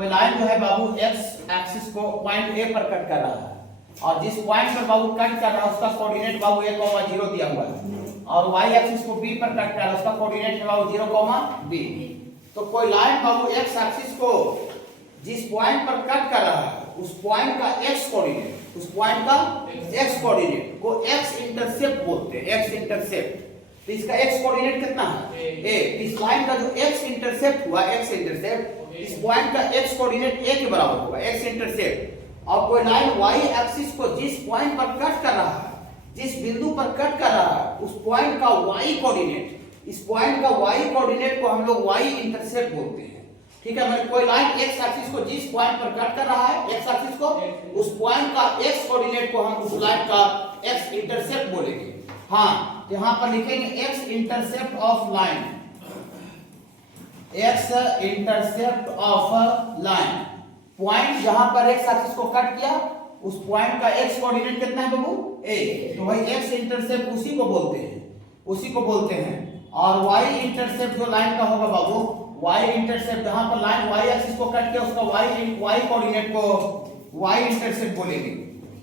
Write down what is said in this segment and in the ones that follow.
कोई लाइन जो है बाबू एक्स एक्सिस को पॉइंट ए पर कट कर रहा है और जिस पॉइंट पर बाबू कट कर रहा है उसका कोऑर्डिनेट बाबू a, 0 दिया हुआ है और y एक्सिस को b पर कट कर रहा है उसका कोऑर्डिनेट है बाबू 0, b। तो कोई लाइन बाबू x एक्सिस को जिस पॉइंट पर कट कर रहा है उस पॉइंट का x कोऑर्डिनेट, उस पॉइंट का x कोऑर्डिनेट को x इंटरसेप्ट बोलते हैं, x इंटरसेप्ट। तो इसका x कोऑर्डिनेट कितना है a। इस लाइन का जो x इंटरसेप्ट हुआ, x इंटरसेप्ट, इस पॉइंट का x कोऑर्डिनेट a के बराबर होगा, x इंटरसेप्ट। और कोई लाइन y एक्सिस को जिस पॉइंट पर कट कर रहा है, जिस बिंदु पर कट कर रहा है उस पॉइंट का y कोऑर्डिनेट, इस पॉइंट का y कोऑर्डिनेट को हम लोग y इंटरसेप्ट बोलते हैं। ठीक है, मतलब कोई लाइन x एक्सिस को जिस पॉइंट पर कट कर रहा है, x एक्सिस को, उस पॉइंट का x कोऑर्डिनेट को हम उस लाइन का x इंटरसेप्ट बोलेंगे। हाँ, यहां पर लिखेंगे x intercept of line, x intercept of line. Point जहां पर x एक्सिस को कट किया उस पॉइंट का x कोऑर्डिनेट कितना है बाबू a, तो भाई x इंटरसेप्ट उसी को बोलते हैं, उसी को बोलते हैं। और y इंटरसेप्ट जो लाइन का होगा बाबू, y इंटरसेप्ट जहां पर लाइन y एक्सिस को कट किया उसका y कोऑर्डिनेट को y इंटरसेप्ट बोलेंगे।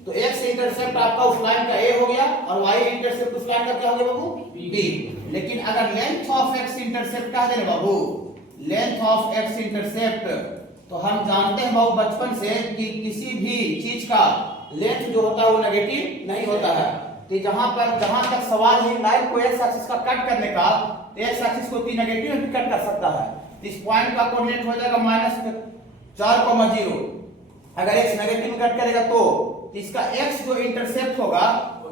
तो x इंटरसेप्ट आपका उस लाइन का a हो गया और y इंटरसेप्ट उस लाइन का क्या हो गया बाबू b। लेकिन अगर लेंथ ऑफ x इंटरसेप्ट कह दें बाबू, लेंथ ऑफ x इंटरसेप्ट, तो हम जानते हैं बाबू बचपन से कि किसी भी चीज का लेंथ जो होता है वो नेगेटिव नहीं होता है। तो जहां तक सवाल है लाइन को x एक्सिस का कट करने का, तो x एक्सिस को नेगेटिव भी कट कर सकता है। तो इस पॉइंट का कोऑर्डिनेट हो जाएगा -4, 0। अगर x नेगेटिव में कट करेगा तो इसका x जो इंटरसेप्ट होगा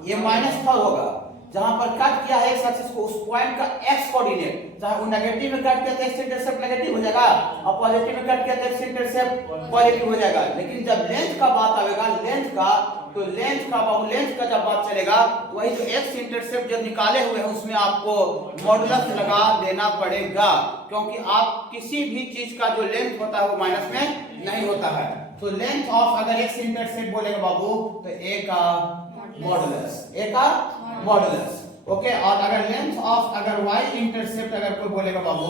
ये -4 होगा। जहां पर कट किया है x एक्सिस को उस पॉइंट का x कोऑर्डिनेट, चाहे वो नेगेटिव में कट किया तो x इंटरसेप्ट नेगेटिव हो जाएगा और पॉजिटिव में कट किया तो x इंटरसेप्ट पॉजिटिव हो जाएगा। लेकिन जब लेंथ का बात आएगा, लेंथ का, तो लेंथ का जब बात चलेगा तो वही जो x इंटरसेप्ट जो निकाले हुए हैं उसमें आपको मॉडुलस लगा देना पड़ेगा, क्योंकि आप किसी भी चीज का जो लेंथ होता है वो माइनस में नहीं होता है। तो लेंथ ऑफ अगर x इंटरसेप्ट बोलेगा बाबू तो a का मॉडुलस, a का मॉडुलस। ओके, और अगर लेंथ ऑफ अगर y इंटरसेप्ट अगर कोई बोलेगा बाबू,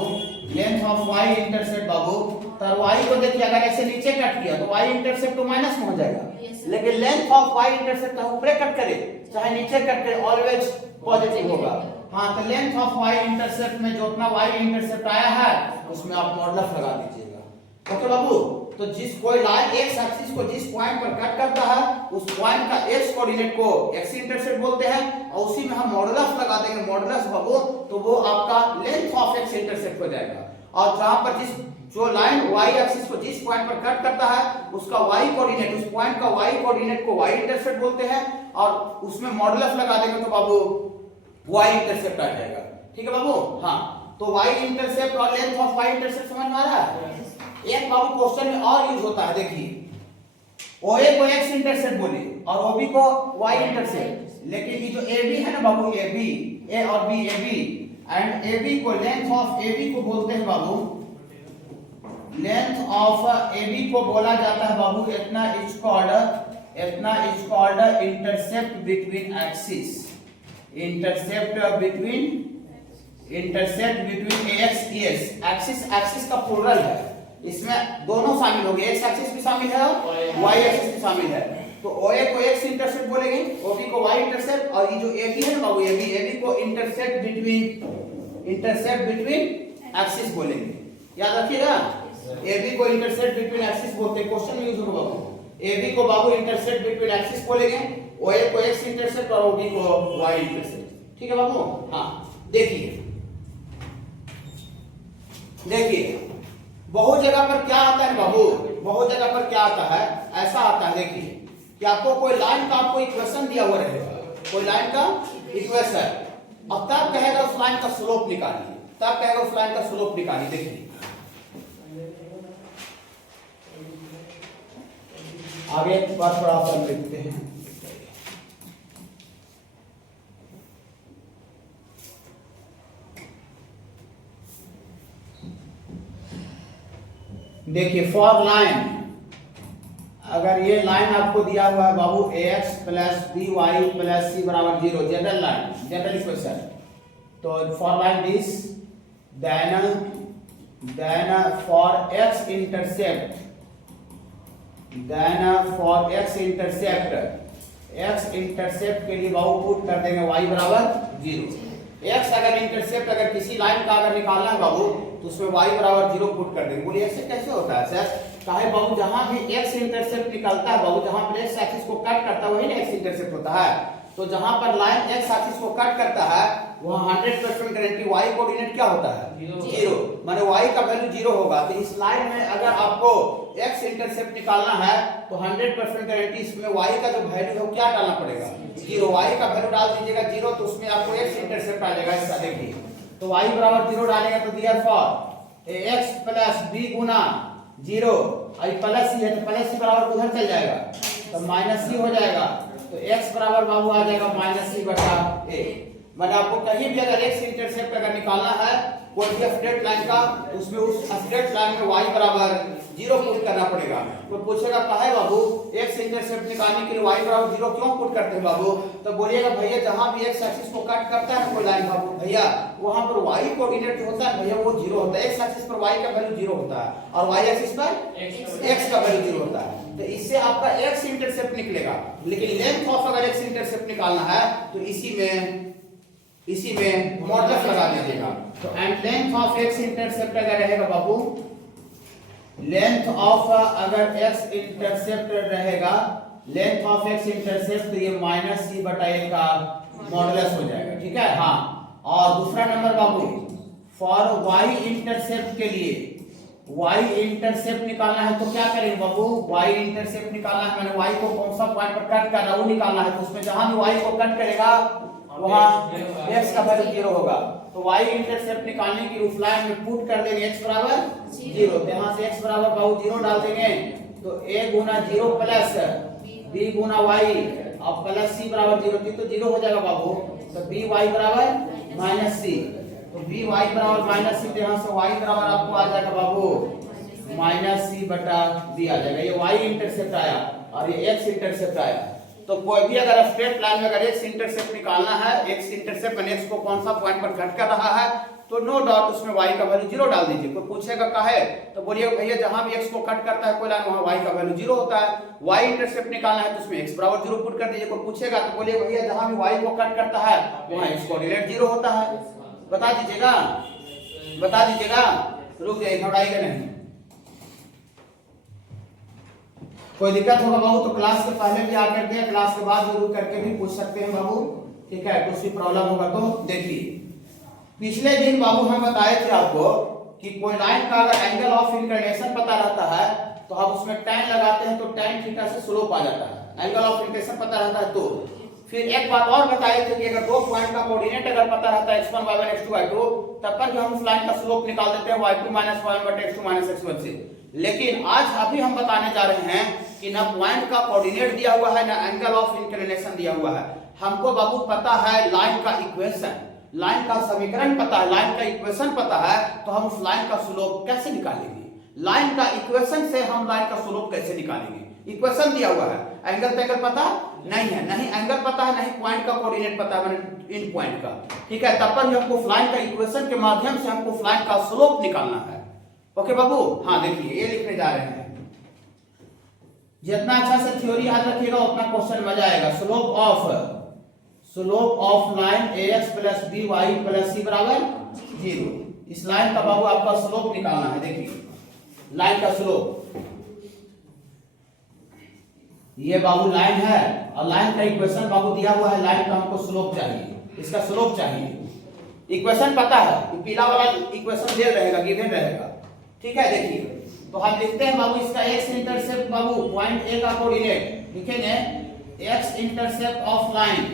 लेंथ ऑफ y इंटरसेप्ट बाबू, तो y को देखिए अगर ऐसे नीचे कट किया तो y इंटरसेप्ट तो माइनस में हो जाएगा। लेकिन लेंथ ऑफ y इंटरसेप्ट हम ऊपर कट करे चाहे नीचे कट करे ऑलवेज पॉजिटिव होगा। हाँ, तो लेंथ ऑफ y इंटरसेप्ट में जो अपना y इंटरसेप्ट आया है उसमें आप मॉडुलस लगा दीजिएगा। ओके बाबू, तो जिस कोई लाइन x एक्सिस को जिस पॉइंट पर कट करता है उस पॉइंट का x कोऑर्डिनेट को x इंटरसेप्ट बोलते हैं और उसी में हम मॉडुलस लगा देंगे, मॉडुलस बाबू, तो वो आपका लेंथ ऑफ x इंटरसेप्ट हो जाएगा। और जहां पर जो लाइन y एक्सिस को जिस पॉइंट पर कट करता है उसका y कोऑर्डिनेट, उस पॉइंट का y कोऑर्डिनेट को y इंटरसेप्ट बोलते हैं और उसमें मॉडुलस लगा देंगे तो बाबू y इंटरसेप्ट आ जाएगा। ठीक है बाबू। हाँ, तो y इंटरसेप्ट और लेंथ ऑफ y इंटरसेप्ट समझ में आ रहा है। एक बाबू क्वेश्चन में और यूज होता है, देखिए OA को x इंटरसेप्ट बोले और OB को y इंटरसेप्ट, लेकिन ये जो AB है ना बाबू, AB, A और B, AB एंड AB को लेंथ ऑफ AB को बोलते हैं बाबू, लेंथ ऑफ AB को बोला जाता है बाबू इतना is called intercept between axis, intercept between AX, ES। Axis का प्लूरल है, इसमें दोनों शामिल हो गए, x एक्सिस भी शामिल है और y एक्सिस भी शामिल है। तो OA को x इंटरसेप्ट बोलेंगे, OB को y इंटरसेप्ट, और ये जो AB है ना बाबू, AB को इंटरसेप्ट बिटवीन एक्सिस बोलेंगे। याद रखिएगा, AB को इंटरसेप्ट बिटवीन एक्सिस बोलते हैं, क्वेश्चन में यूज होगा बाबू। AB को बाबू इंटरसेप्ट बिटवीन एक्सिस बोलेंगे, OA को x इंटरसेप्ट और OB को y इंटरसेप्ट। ठीक है बाबू। हाँ, देखिए बहुत जगह पर क्या आता है बाबू, बहुत जगह पर क्या आता है, ऐसा आता है, देखिए कि आपको कोई लाइन का आपको इक्वेशन दिया हुआ रहेगा, कोई लाइन का इक्वेशन, अब तब कहेगा उस लाइन का स्लोप निकालिए, तब कहेगा उस लाइन का स्लोप निकालिए। देखिए आगे बात थोड़ा सा लिखते हैं। देखिए फॉर लाइन, अगर ये लाइन आपको दिया हुआ है बाबू ax plus by plus c बराबर 0, जनरल लाइन, जनरल इक्वेशन, तो for line this then for x intercept then for X intercept के लिए बाबू पुट कर देंगे y बराबर 0। एक्स अगर इंटरसेप्ट अगर किसी लाइन का अगर निकालना है बाबू तो उसमें y बराबर 0 पुट कर देंगे। बोलिए ऐसे कैसे होता है सर? चाहे बाबू जहां भी x इंटरसेप्ट निकलता है बाबू, जहां पर x एक्सिस को कट करता है वही ना x इंटरसेप्ट होता है। तो जहां पर लाइन x एक्सिस को कट करता है वहां 100% गारंटी y कोऑर्डिनेट क्या होता है? 0, माने y का वैल्यू 0 होगा। तो इस लाइन में अगर आपको x इंटरसेप्ट निकालना है तो 100% गारंटी इसमें y का जो वैल्यू है क्या डालना पड़ेगा? 0। y का वैल्यू डाल दीजिएगा 0 तो उसमें आपको x इंटरसेप्ट आ जाएगा। इसका देखिए तो y बराबर 0 डालेगा तो देयरफॉर x प्लस b गुना 0 और प्लस c है तो प्लस c बराबर उधर चल जाएगा तो माइनस c हो जाएगा। तो x बराबर बाबू आ जाएगा माइनस c बटा a। मैंने आपको कहीं भी अगर x इंटरसेप्ट अगर निकालना है कोई भी स्ट्रेट लाइन का उसमें उस स्ट्रेट लाइन में y बराबर 0 पुट करना पड़ेगा। तो पूछेगा काहे बाबू x इंटरसेप्ट निकालने के लिए y बराबर 0 क्यों पुट करते हैं बाबू? तो बोलिएगा भैया जहां भी x एक्सिस को कट करता है कोई लाइन बाबू भैया वहां पर y कोऑर्डिनेट जो होता है भैया वो 0 होता है। x एक्सिस पर y का वैल्यू 0 होता है और y एक्सिस पर x का वैल्यू 0 होता है। तो इससे आपका x इंटरसेप्ट निकलेगा। लेकिन लेंथ ऑफ अगर x इंटरसेप्ट निकालना है तो इसी में मॉडुलस लगा दीजिएगा। तो and length of x intercept अगर रहेगा बाबू, लेंथ ऑफ अगर x इंटरसेप्ट रहेगा, लेंथ ऑफ x इंटरसेप्ट तो ये माइनस c बटा a का मॉडुलस हो जाएगा। ठीक है हाँ। और दूसरा number Babu for y intercept के लिए y इंटरसेप्ट निकालना है तो क्या करेंगे बाबू? y इंटरसेप्ट निकालना है मैंने y को कौन सा पॉइंट पर कट करना है वो निकालना है। तो उसमें जहां भी y को कट करेगा वहां x का वैल्यू 0 होगा। तो y इंटरसेप्ट निकालने की उस लाइन में पुट कर देंगे x बराबर 0। तो यहां से x बराबर बाबू 0 डाल देंगे तो a Guna 0 plus b Guna y और प्लस c बराबर 0 तो 0 हो जाएगा बाबू। तो b y बराबर माइनस c। तो b y बराबर माइनस c, तो यहां से y बराबर आपको आ जाएगा बाबू माइनस c बटा b आ जाएगा। ये y इंटरसेप्ट आया और ये x इंटरसेप्ट आया। तो कोई भी अगर स्ट्रेट लाइन में अगर x इंटरसेप्ट निकालना है, x इंटरसेप्ट में x को कौन सा पॉइंट पर कट कर रहा है तो नो डाउट उसमें y का वैल्यू 0 डाल दीजिए। कोई पूछेगा काहे तो बोलिए भैया जहां भी x को कट करता है कोई लाइन वहां y का वैल्यू 0 होता है। y इंटरसेप्ट निकालना है तो उसमें x बराबर 0 पुट कर दीजिए। कोई पूछेगा तो बोलिए भैया जहां भी y को कट करता है वहां x कोऑर्डिनेट 0 होता है। बता दीजिएगा रुक जाइए घबराइएगा नहीं। कोई दिक्कत होगा बाबू तो क्लास के पहले भी आकर के क्लास के बाद जरूर करके भी पूछ सकते हैं बाबू। ठीक है कुछ भी प्रॉब्लम होगा तो देखिए पिछले दिन बाबू हम बताए थे आपको कि कोई लाइन का अगर एंगल ऑफ इंक्लिनेशन पता रहता है तो हम उसमें tan लगाते हैं तो tan थीटा से स्लोप आ जाता है। एंगल ऑफ इंक्लिनेशन पता रहता है तो फिर एक बात और बताए थे कि अगर दो पॉइंट का कोऑर्डिनेट अगर पता रहता है x1 y1 x2 y2 तब पर भी हम उस लाइन का स्लोप निकाल देते हैं y2 - y1 बटे x2 - x1 से। लेकिन आज अभी हम बताने जा रहे हैं कि ना पॉइंट का कोऑर्डिनेट दिया हुआ है ना एंगल ऑफ इंक्लिनेशन दिया हुआ है। हमको बाबू पता है लाइन का इक्वेशन, लाइन का समीकरण पता है, लाइन का इक्वेशन पता है तो हम उस लाइन का स्लोप कैसे निकालेंगे? लाइन का इक्वेशन से हम लाइन का स्लोप कैसे निकालेंगे? इक्वेशन दिया हुआ है, एंगल एंगल पता नहीं है, नहीं एंगल पता है, नहीं पॉइंट का कोऑर्डिनेट पता है इन पॉइंट का। ठीक है तब पर हमको लाइन का इक्वेशन के माध्यम से हमको लाइन का स्लोप निकालना है। ओके बाबू हाँ देखिए ये लिखने जा रहे हैं। जितना अच्छा से थ्योरी याद रखिएगा उतना क्वेश्चन मजा आएगा। Slope of line ax plus by plus c बराबर 0। इस लाइन का बाबू आपका स्लोप निकालना है। देखिए लाइन का स्लोप ये बाबू लाइन है और लाइन का इक्वेशन बाबू दिया हुआ है। लाइन का हमको स्लोप चाहिए, इसका स्लोप चाहिए। इक्वेशन पता है, पीला वाला इक्वेशन दे रहेगा गिवन रहेगा। ठीक है देखिए तो हम लिखते हैं बाबू इसका x intercept Babu point a का कोऑर्डिनेट लिखेंगे x intercept of line,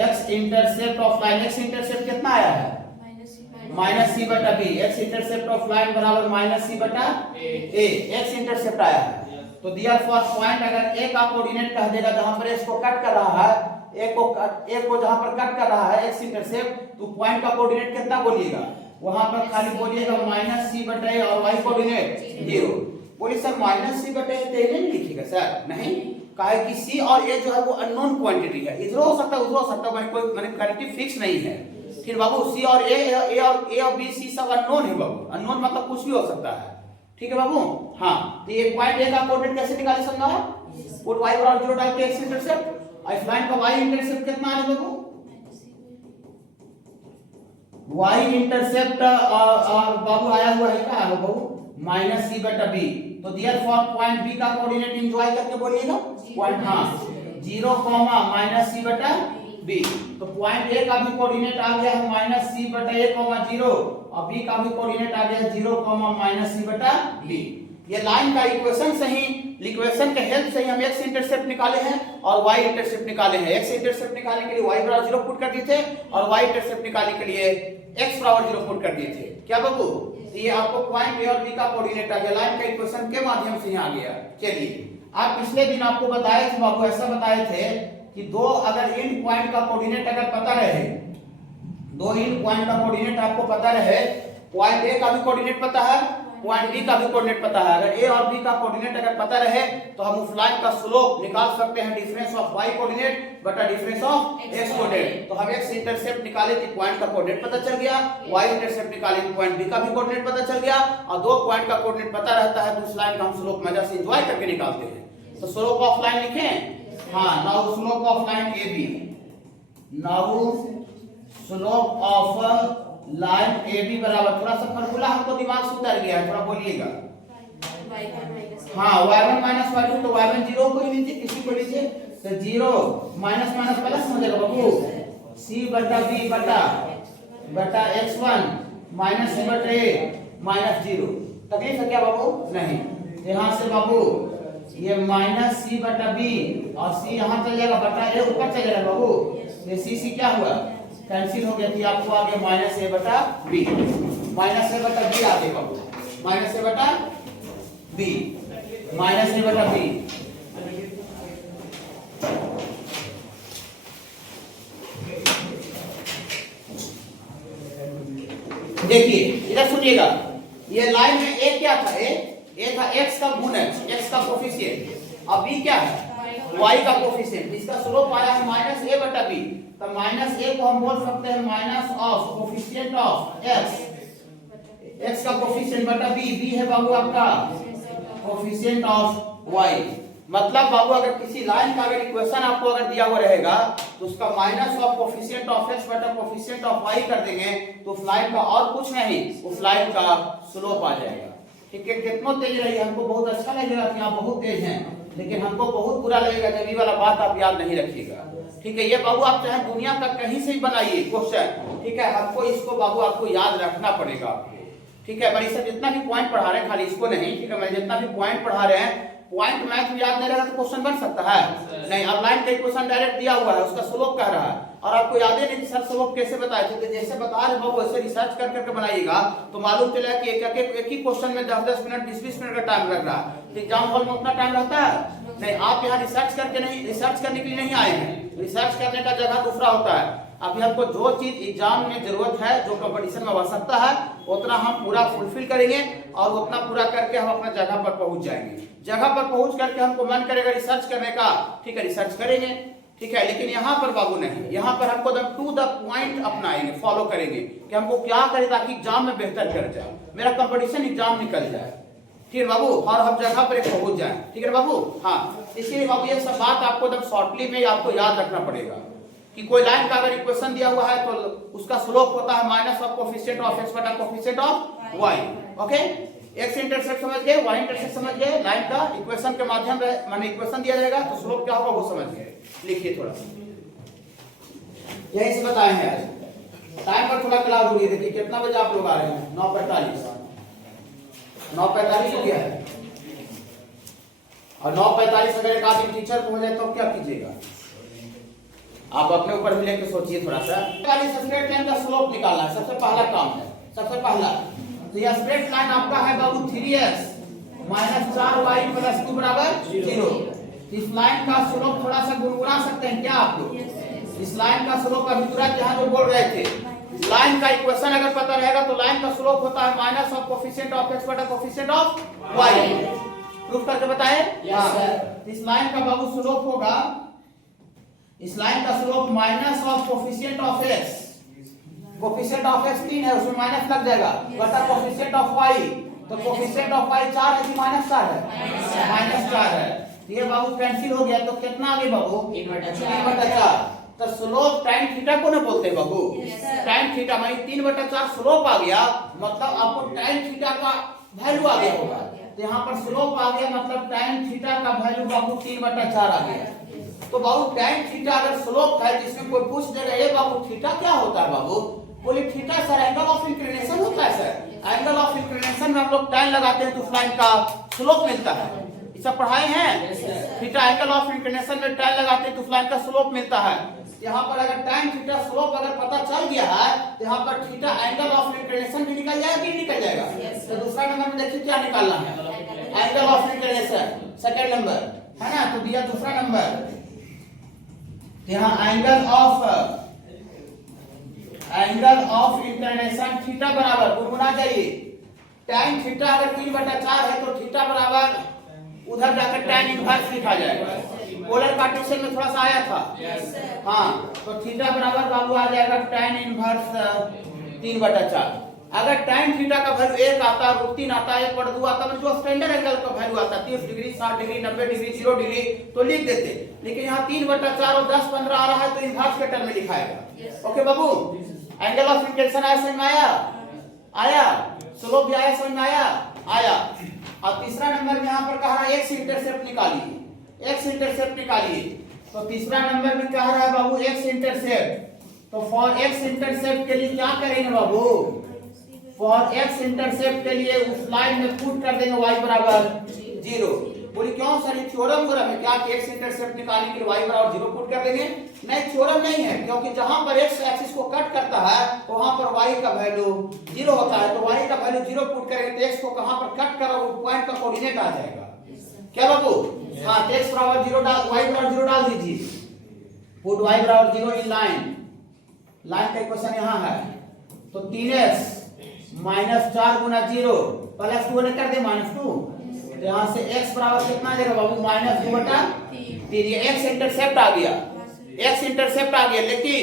x intercept of line, x intercept कितना आया है माइनस c बटा b। x intercept of line बराबर माइनस c बटा a, x इंटरसेप्ट आया है। तो दिया फॉर पॉइंट अगर a का कोऑर्डिनेट कह देगा जहां पर x को कट कर रहा है, a को जहां पर कट कर रहा है x इंटरसेप्ट तो पॉइंट का कोऑर्डिनेट कितना बोलिएगा वहां पर खाली बोलिएगा माइनस c बटा a और y कोऑर्डिनेट 0। बोलिए सर माइनस c बटा a नहीं लिखिएगा सर, नहीं काहे कि c और a जो है वो अननोन क्वांटिटी है, इधर हो सकता है उधर हो सकता है, कोई मैंने क्वांटिटी फिक्स नहीं है। फिर बाबू c और a और b c सब अननोन है बाबू। अननोन मतलब कुछ भी हो सकता है। ठीक है बाबू। हाँ, तो ये पॉइंट ए का कोऑर्डिनेट कैसे निकाले समझा? पुट y बराबर 0 डाल के x इंटरसेप्ट, और इस लाइन का y इंटरसेप्ट कितना आ रहा है बाबू? y इंटरसेप्ट बाबू आया हुआ है, क्या आया बाबू? -c/b। तो देयरफॉर पॉइंट b का कोऑर्डिनेट एंजॉय करके बोलिएगा पॉइंट, हाँ 0, -c/b। तो पॉइंट ए का भी कोऑर्डिनेट आ गया है -c/a, 0, और b का भी कोऑर्डिनेट आ गया है 0, -c/b। ये लाइन का इक्वेशन से ही, इक्वेशन के हेल्प से ही हम x इंटरसेप्ट निकाले हैं और y इंटरसेप्ट निकाले हैं। x इंटरसेप्ट निकालने के लिए y बराबर 0 पुट कर दिए थे, और y इंटरसेप्ट निकालने के लिए x बराबर 0 पुट कर दिए थे। क्या बाबू? ये आपको पॉइंट ए और बी का कोऑर्डिनेट आ गया, लाइन का इक्वेशन के माध्यम से आ गया। चलिए, आप पिछले दिन आपको बताए थे बाबू, ऐसा बताए थे कि दो अगर एंड पॉइंट का कोऑर्डिनेट अगर पता रहे, दो एंड पॉइंट का कोऑर्डिनेट आपको पता रहे, पॉइंट ए का भी कोऑर्डिनेट पता है, पॉइंट बी का भी कोऑर्डिनेट पता है, अगर ए और बी का कोऑर्डिनेट अगर पता रहे तो हम उस लाइन का स्लोप निकाल सकते हैं डिफरेंस ऑफ y कोऑर्डिनेट बटा डिफरेंस ऑफ x कोऑर्डिनेट। तो हम x इंटरसेप्ट निकाले तो पॉइंट का कोऑर्डिनेट पता चल गया, y इंटरसेप्ट निकाले तो पॉइंट b का भी कोऑर्डिनेट पता चल गया, और दो पॉइंट का कोऑर्डिनेट पता रहता है तो उस लाइन का हम स्लोप मजा से एंजॉय करके निकालते हैं। तो स्लोप ऑफ लाइन लिखें, हाँ, now slope of line AB, now slope of line AB बराबर, थोड़ा सा फॉर्मूला हमको दिमाग से उतर गया है, थोड़ा बोलिएगा। हाँ, y1 माइनस y2, तो y1 0 को ही लीजिए, किसी को लीजिए, तो 0 माइनस माइनस प्लस हो जाएगा बाबू, c/b बटा x1 माइनस c/a माइनस 0। तकलीफ है क्या बाबू? नहीं। यहाँ से बाबू ये माइनस c/b और c यहाँ चल जाएगा, बटा a ऊपर चल जाएगा बाबू, ये c क्या हुआ? कैंसिल हो गया, कि आपको आ गया -a/b, -a/b आ गया बाबू, -a/b, -a/b। देखिए इधर सुनिएगा, ये लाइन में a क्या था? a था x का गुणज, x का कोफिशिएंट, और b क्या है? y का कोफिशिएंट। इसका स्लोप आया है -a/b, तो -a को हम बोल सकते हैं minus of coefficient of x का कोफिशिएंट बटा b, b है बाबू आपका कोफिशिएंट ऑफ y। मतलब बाबू अगर किसी लाइन का अगर इक्वेशन आपको अगर दिया हुआ रहेगा तो उसका minus of coefficient of x बटा कोफिशिएंट ऑफ y कर देंगे तो उस लाइन का और कुछ नहीं, उस लाइन का स्लोप आ जाएगा। ठीक है, कितना तेज रही, हमको बहुत अच्छा लगेगा कि आप बहुत तेज हैं, लेकिन हमको बहुत बुरा लगेगा जब ये वाला बात आप याद नहीं रखिएगा। ठीक है, ये बाबू आप चाहे दुनिया का कहीं से ही बनाइए क्वेश्चन, ठीक है, हमको इसको बाबू आपको याद रखना पड़ेगा आपको। ठीक है, बड़ी सब जितना भी पॉइंट पढ़ा रहे हैं, खाली इसको नहीं, ठीक है, मैं जितना भी पॉइंट पढ़ा रहे हैं, पॉइंट मैथ में याद नहीं रहेगा तो क्वेश्चन बन सकता है नहीं। अब लाइन का इक्वेशन डायरेक्ट दिया हुआ है, उसका स्लोप कह रहा है, और आपको याद है नहीं सर स्लोप कैसे बताए थे, तो जैसे बता रहे बाबू वैसे रिसर्च कर करके बनाइएगा तो मालूम चला कि एक ही क्वेश्चन में 10-10 मिनट 20-20 मिनट का टाइम लग रहा है। एग्जाम हॉल में उतना टाइम लगता है नहीं। आप यहाँ रिसर्च करके नहीं, रिसर्च करने के लिए नहीं आए हैं, रिसर्च करने का जगह दूसरा होता है। अभी हमको जो चीज एग्जाम में जरूरत है, जो कंपटीशन में आवश्यकता है, उतना हम पूरा फुलफिल करेंगे और उतना पूरा करके हम अपना जगह पर पहुंच जाएंगे। जगह पर पहुंच करके हमको मन करेगा रिसर्च करने का, ठीक है, रिसर्च करेंगे, ठीक है, लेकिन यहाँ पर बाबू नहीं, यहाँ पर हमको टू द पॉइंट अपनाएंगे, फॉलो करेंगे कि हमको क्या करें ताकि एग्जाम में बेहतर कर जाए, मेरा कंपटीशन एग्जाम निकल जाए। ठीक है बाबू, और हम जगह पर पहुंच जाए। ठीक है बाबू, हाँ, इसीलिए बाबू ये सब बात आपको एकदम शॉर्टली में आपको याद रखना पड़ेगा कि कोई लाइन का अगर इक्वेशन दिया हुआ है तो उसका स्लोप होता है minus of coefficient of x बटा coefficient of y। Okay, x intercept समझ गए, y इंटरसेप्ट समझ गए, लाइन का इक्वेशन के माध्यम से माने इक्वेशन दिया जाएगा तो स्लोप क्या होगा वो समझ गए। लिखिए थोड़ा, यही से बताए हैं आज। टाइम पर थोड़ा क्लास हो गई, देखिए कितना बजे आप लोग आ रहे हैं, 9:45 हो गया है, और 9:45 अगर एक आदमी टीचर पहुंच जाए तो क्या कीजिएगा, आप अपने ऊपर भी लेके सोचिए थोड़ा सा। स्ट्रेट लाइन का स्लोप निकालना है, सबसे पहला काम है, सबसे पहला। तो यह स्ट्रेट लाइन आपका है बाबू 3x - 4y + 2 = 0। इस लाइन का स्लोप थोड़ा सा गुनगुना सकते हैं क्या आप लोग? इस लाइन का स्लोप अभी तुरंत यहाँ जो बोल रहे थे, लाइन का इक्वेशन अगर पता रहेगा तो लाइन का स्लोप होता है minus of coefficient of x बटा कोफिशिएंट ऑफ y। प्रूफ करके बताए? Yes sir. इस लाइन का बाबू स्लोप होगा, इस लाइन का slope minus of coefficient of x, coefficient of x 3 है, उसमें माइनस लग जाएगा, बटा कोफिशिएंट ऑफ y तो कोफिशिएंट ऑफ y 4 है कि -4 है? -4 है। ये बाबू कैंसिल हो गया तो कितना आ गया बाबू? 3/4। तो स्लोप tan थीटा को ना बोलते हैं बाबू। tan थीटा माने 3/4 स्लोप आ गया, मतलब आपको tan थीटा का वैल्यू आ गया होगा। तो यहाँ पर स्लोप आ गया, मतलब tan थीटा का वैल्यू बाबू 3/4 आ गया। तो बाबू tan थीटा अगर स्लोप है, जिसमें कोई पूछ देगा ये बाबू थीटा क्या होता है बाबू? बोले theta sir angle of inclination होता है सर। एंगल ऑफ इंक्लिनेशन में हम लोग tan लगाते हैं तो उस लाइन का स्लोप मिलता है। सब पढ़ाए हैं। थीटा एंगल ऑफ इंक्लिनेशन में tan लगाते हैं तो उस लाइन का स्लोप मिलता है। यहाँ पर अगर tan थीटा स्लोप अगर पता चल गया है तो यहाँ पर थीटा एंगल ऑफ इंक्लिनेशन भी निकल जाएगा कि निकल जाएगा? तो दूसरा नंबर में देखिए क्या निकालना है, angle of inclination second number है ना। तो दिया दूसरा नंबर, यहाँ एंगल ऑफ इंक्लिनेशन थीटा बराबर गुणा जाइए tan थीटा अगर 3/4 है तो थीटा बराबर उधर जाकर tan इनवर्स लिखा जाएगा। पोलर कार्टेशियन में थोड़ा सा आया था। हाँ, तो थीटा बराबर बाबू आ जाएगा tan इनवर्स 3/4। अगर tan थीटा का वैल्यू 1 आता, √3 आता, 1/2 आता, मतलब जो स्टैंडर्ड एंगल का वैल्यू आता 30 डिग्री, 60 डिग्री, 90 डिग्री, 0 डिग्री तो लिख देते। लेकिन यहाँ 3/4 और 10-15 आ रहा है तो इनवर्स के टर्म में लिखाएगा। ओके बाबू, एंगल ऑफ इंक्लिनेशन आया समझ में? आया। स्लोप भी आया समझ में? आया। और तीसरा नंबर में यहाँ पर कह रहा है एक्स इंटरसेप्ट निकालिए। एक्स इंटरसेप्ट निकालिए। तो तीसरा नंबर में कह रहा है बाबू एक्स इंटरसेप्ट। तो फॉर एक्स इंटरसेप्ट के लिए क्या करेंगे बाबू? फॉर एक्स इंटरसेप्ट के लिए उस लाइन में पुट कर देंगे y बराबर 0। बोली क्यों सर, ये थ्योरम है क्या कि एक्स इंटरसेप्ट निकालने के लिए y बराबर 0 पुट कर देंगे? नहीं, थ्योरम नहीं है, क्योंकि जहां पर x एक्सिस को कट करता है वहां पर y का वैल्यू 0 होता है। तो y का वैल्यू 0 पुट करेंगे तो x को कहां पर कट करा वो पॉइंट का कोऑर्डिनेट आ जाएगा। क्या बाबू? हां, तो x बराबर 0 डाल, y बराबर 0 डाल दीजिए। पुट y बराबर 0 इन लाइन का इक्वेशन यहां है। तो 3x -4 गुना 0 प्लस 2 ने कर दे -2। तो यहाँ से x बराबर कितना आ जाएगा बाबू? -2/3। ये x इंटरसेप्ट आ गया। x इंटरसेप्ट आ गया। लेकिन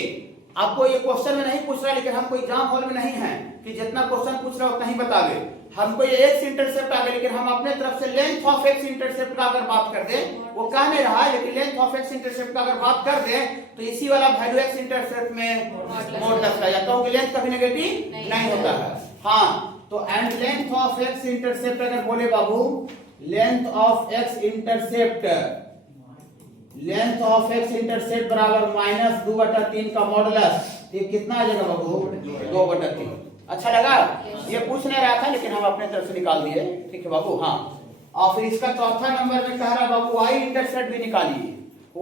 आपको ये क्वेश्चन में नहीं पूछ रहा, लेकिन हमको एग्जाम हॉल में नहीं है कि जितना क्वेश्चन पूछ रहा है उतना ही बतावे। हमको ये x इंटरसेप्ट आ गया, लेकिन हम अपने तरफ से लेंथ ऑफ x इंटरसेप्ट का अगर बात कर दें, वो कह नहीं रहा है, लेकिन लेंथ ऑफ x इंटरसेप्ट का अगर बात कर दें तो इसी वाला वैल्यू x इंटरसेप्ट में मॉडुलस आ जाता है, क्योंकि लेंथ कभी नेगेटिव नहीं होता है। हाँ, तो and length of x intercept अगर बोले बाबू, लेंथ ऑफ x इंटरसेप्ट बराबर -2/3 का मॉडुलस, ये कितना आ जाएगा बाबू? 2/3। अच्छा लगा? ये पूछ नहीं रहा था, लेकिन हम अपने तरफ से निकाल दिए। ठीक है बाबू। हाँ, और फिर इसका चौथा नंबर में कह रहा है बाबू y इंटरसेप्ट भी निकालिए।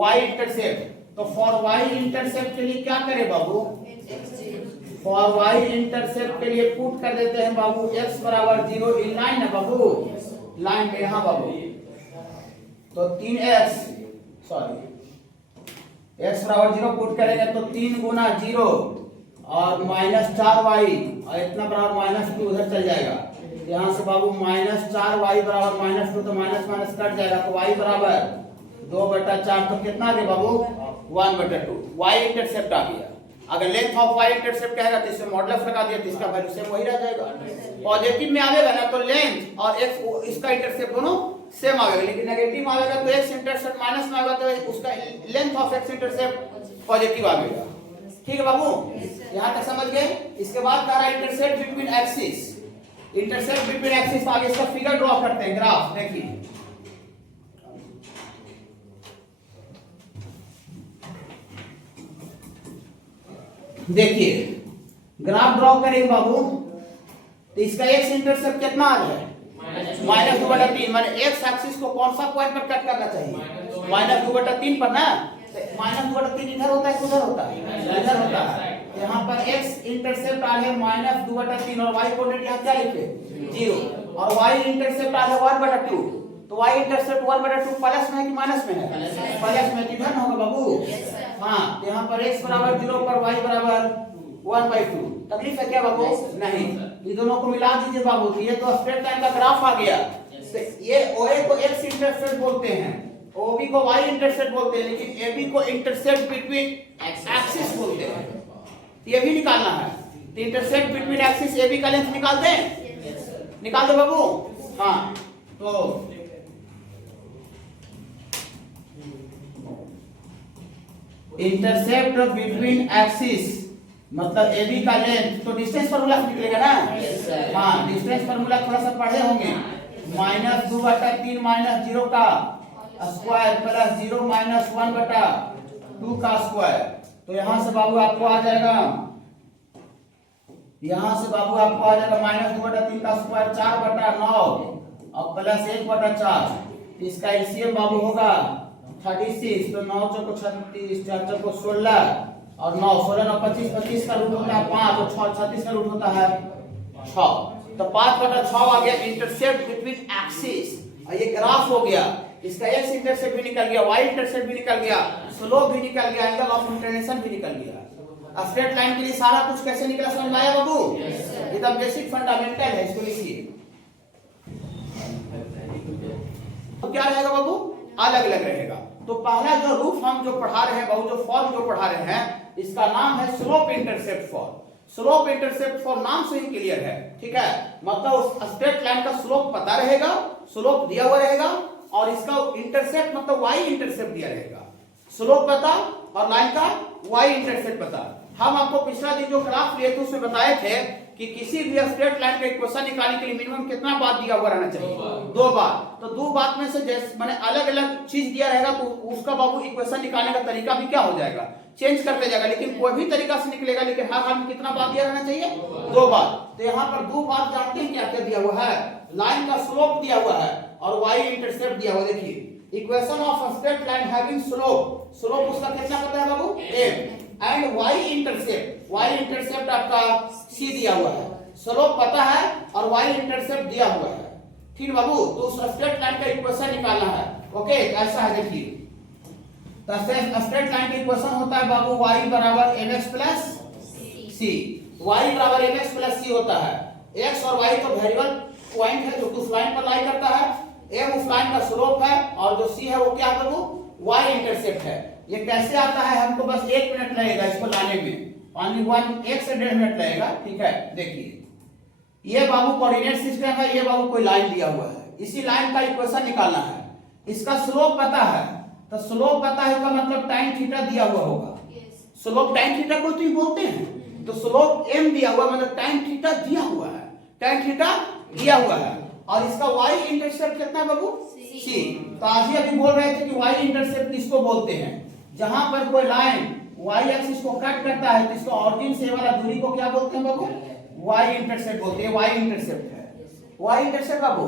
y इंटरसेप्ट, तो फॉर y इंटरसेप्ट के लिए क्या करें बाबू? फॉर y इंटरसेप्ट के लिए पुट कर देते हैं बाबू x बराबर 0 इन लाइन है बाबू, लाइन में यहाँ बाबू। तो 3x x बराबर 0 पुट करेंगे तो 3 गुना 0 और -4y और इतना बराबर -2 उधर चल जाएगा। यहाँ से बाबू -4y बराबर -2, तो माइनस कट जाएगा। तो y बराबर 2/4, तो कितना आ गया बाबू? 1/2। y इंटरसेप्ट आ गया। अगर लेंथ ऑफ y इंटरसेप्ट कहेगा तो इसमें मॉडुलस लगा दिया तो इसका वैल्यू सेम वही रह जाएगा। पॉजिटिव में आवेगा ना तो लेंथ और x इसका इंटरसेप्ट दोनों सेम आवेगा, लेकिन नेगेटिव में आवेगा तो x इंटरसेप्ट माइनस में आएगा तो उसका length of x intercept positive आवेगा। ठीक है बाबू, यहाँ तक समझ गए? इसके बाद कह रहा है intercept between axis. Intercept between axis, आगे इसका फिगर ड्रॉ करते हैं, ग्राफ देखिए। देखिए ग्राफ ड्रॉ करेंगे बाबू, तो इसका एक्स इंटरसेप्ट कितना आ जाए? -2/3। माने एक्स एक्सिस को कौन सा पॉइंट पर कट करना चाहिए? -2/3 पर ना। -2/3 इधर होता है, उधर होता है, इधर होता है। यहाँ पर एक्स इंटरसेप्ट आ है -2/3 और y कोऑर्डिनेट यहाँ क्या लिखे? 0 और y इंटरसेप्ट आ है 1/2। तो y इंटरसेप्ट 1/2 प्लस में है कि माइनस में है? प्लस में। किधर होगा बाबू? हाँ, तो यहाँ पर x बराबर 0 पर y बराबर 1/2। तकलीफ है क्या बाबू? नहीं। ये दोनों को मिला दीजिए बाबू, ये तो स्ट्रेट लाइन का ग्राफ आ गया। ये OA को x इंटरसेप्ट बोलते हैं, OB को y इंटरसेप्ट बोलते हैं, लेकिन AB को इंटरसेप्ट बिटवीन एक्सिस बोलते हैं। ये भी निकालना है। तो इंटरसेप्ट बिटवीन एक्सिस AB का लेंथ निकाल दें। निकाल दो बाबू। हाँ तो इंटरसेप्ट बिटवीन एक्सिस मतलब AB का लेंथ, तो डिस्टेंस फार्मूला निकलेगा ना। हाँ डिस्टेंस फार्मूला थोड़ा सा पढ़े होंगे, -2/3 माइनस 0 का स्क्वायर प्लस 0 माइनस 1/2 का स्क्वायर। तो यहां से बाबू आपको आ जाएगा, यहां से बाबू आपको आ जाएगा -2/3 का स्क्वायर 4/9 और प्लस 1/4। इसका एलसीएम बाबू होगा 36, तो 9 चौको 36, 4 चौको 16 और 9 16 9 25, 25 का रूट होता है 5 और 6 36 का रूट होता है 6। तो 5/6 आ गया इंटरसेप्ट बिटवीन एक्सिस। और ये ग्राफ हो गया, इसका एक्स इंटरसेप्ट भी निकल गया, वाई इंटरसेप्ट भी निकल गया, स्लोप भी निकल गया, एंगल ऑफ इंक्लिनेशन भी निकल गया। स्ट्रेट लाइन के लिए सारा कुछ कैसे निकला समझ में आया बाबू? एकदम बेसिक फंडामेंटल है, इसको लिखिए। तो क्या रहेगा बाबू? अलग अलग रहेगा। तो पहला जो रूफ हम जो पढ़ा रहे हैं बाबू, जो फॉर्म जो पढ़ा रहे हैं, इसका नाम है slope intercept form. Slope intercept form नाम से ही क्लियर है, ठीक है। मतलब उस स्ट्रेट लाइन का स्लोप पता रहेगा, स्लोप दिया हुआ रहेगा, और इसका इंटरसेप्ट मतलब वाई इंटरसेप्ट दिया रहेगा। स्लोप पता और लाइन का वाई इंटरसेप्ट पता। हम आपको पिछला दिन जो ग्राफ लिए थे उसमें बताए थे कि किसी भी स्ट्रेट लाइन का इक्वेशन निकालने के लिए मिनिमम कितना बात दिया हुआ रहना चाहिए? 2 बात। तो 2 बात में से जैसे माने अलग अलग चीज दिया रहेगा तो उसका बाबू इक्वेशन निकालने का तरीका भी क्या हो जाएगा? चेंज करते जाएगा, लेकिन कोई भी तरीका से निकलेगा, लेकिन हर हाल में कितना बात दिया रहना चाहिए? 2 बात। तो यहाँ पर 2 बात जानते हैं क्या क्या दिया हुआ है? लाइन का स्लोप दिया हुआ है और वाई इंटरसेप्ट दिया हुआ। देखिए equation of straight line having slope, slope उसका कितना पता है बाबू? m and y intercept, y intercept आपका c दिया हुआ है, स्लोप पता है और y इंटरसेप्ट दिया हुआ है। ठीक बाबू, तो उस स्ट्रेट लाइन का इक्वेशन निकालना है। ओके ऐसा है, देखिए तो स्ट्रेट लाइन का इक्वेशन होता है बाबू y बराबर mx प्लस c, y बराबर mx प्लस c होता है। x और y तो वेरिएबल पॉइंट है जो उस लाइन पर लाई करता है, m उस लाइन का स्लोप है और जो c है वो क्या है बाबू? y इंटरसेप्ट है। ये कैसे आता है हमको बस 1 मिनट लगेगा इसको लाने में, ओनली 1 से 1.5 मिनट लगेगा, ठीक है। देखिए ये बाबू कोऑर्डिनेट सिस्टम है, ये बाबू कोई लाइन दिया हुआ है, इसी लाइन का इक्वेशन निकालना है। इसका स्लोप पता है, तो स्लोप पता है का मतलब tan थीटा दिया हुआ होगा। स्लोप tan थीटा को तो बोलते हैं, तो स्लोप m दिया हुआ मतलब tan थीटा दिया हुआ है, tan थीटा दिया हुआ है। और इसका y इंटरसेप्ट कितना है बाबू? c। तो आज ही अभी बोल रहे थे कि y इंटरसेप्ट किसको बोलते हैं? जहां पर कोई लाइन y एक्सिस को कट करता है तो इसको ऑरिजिन से वाला दूरी को क्या बोलते हैं बाबू? y इंटरसेप्ट बोलते हैं। y इंटरसेप्ट है, y इंटरसेप्ट बाबू।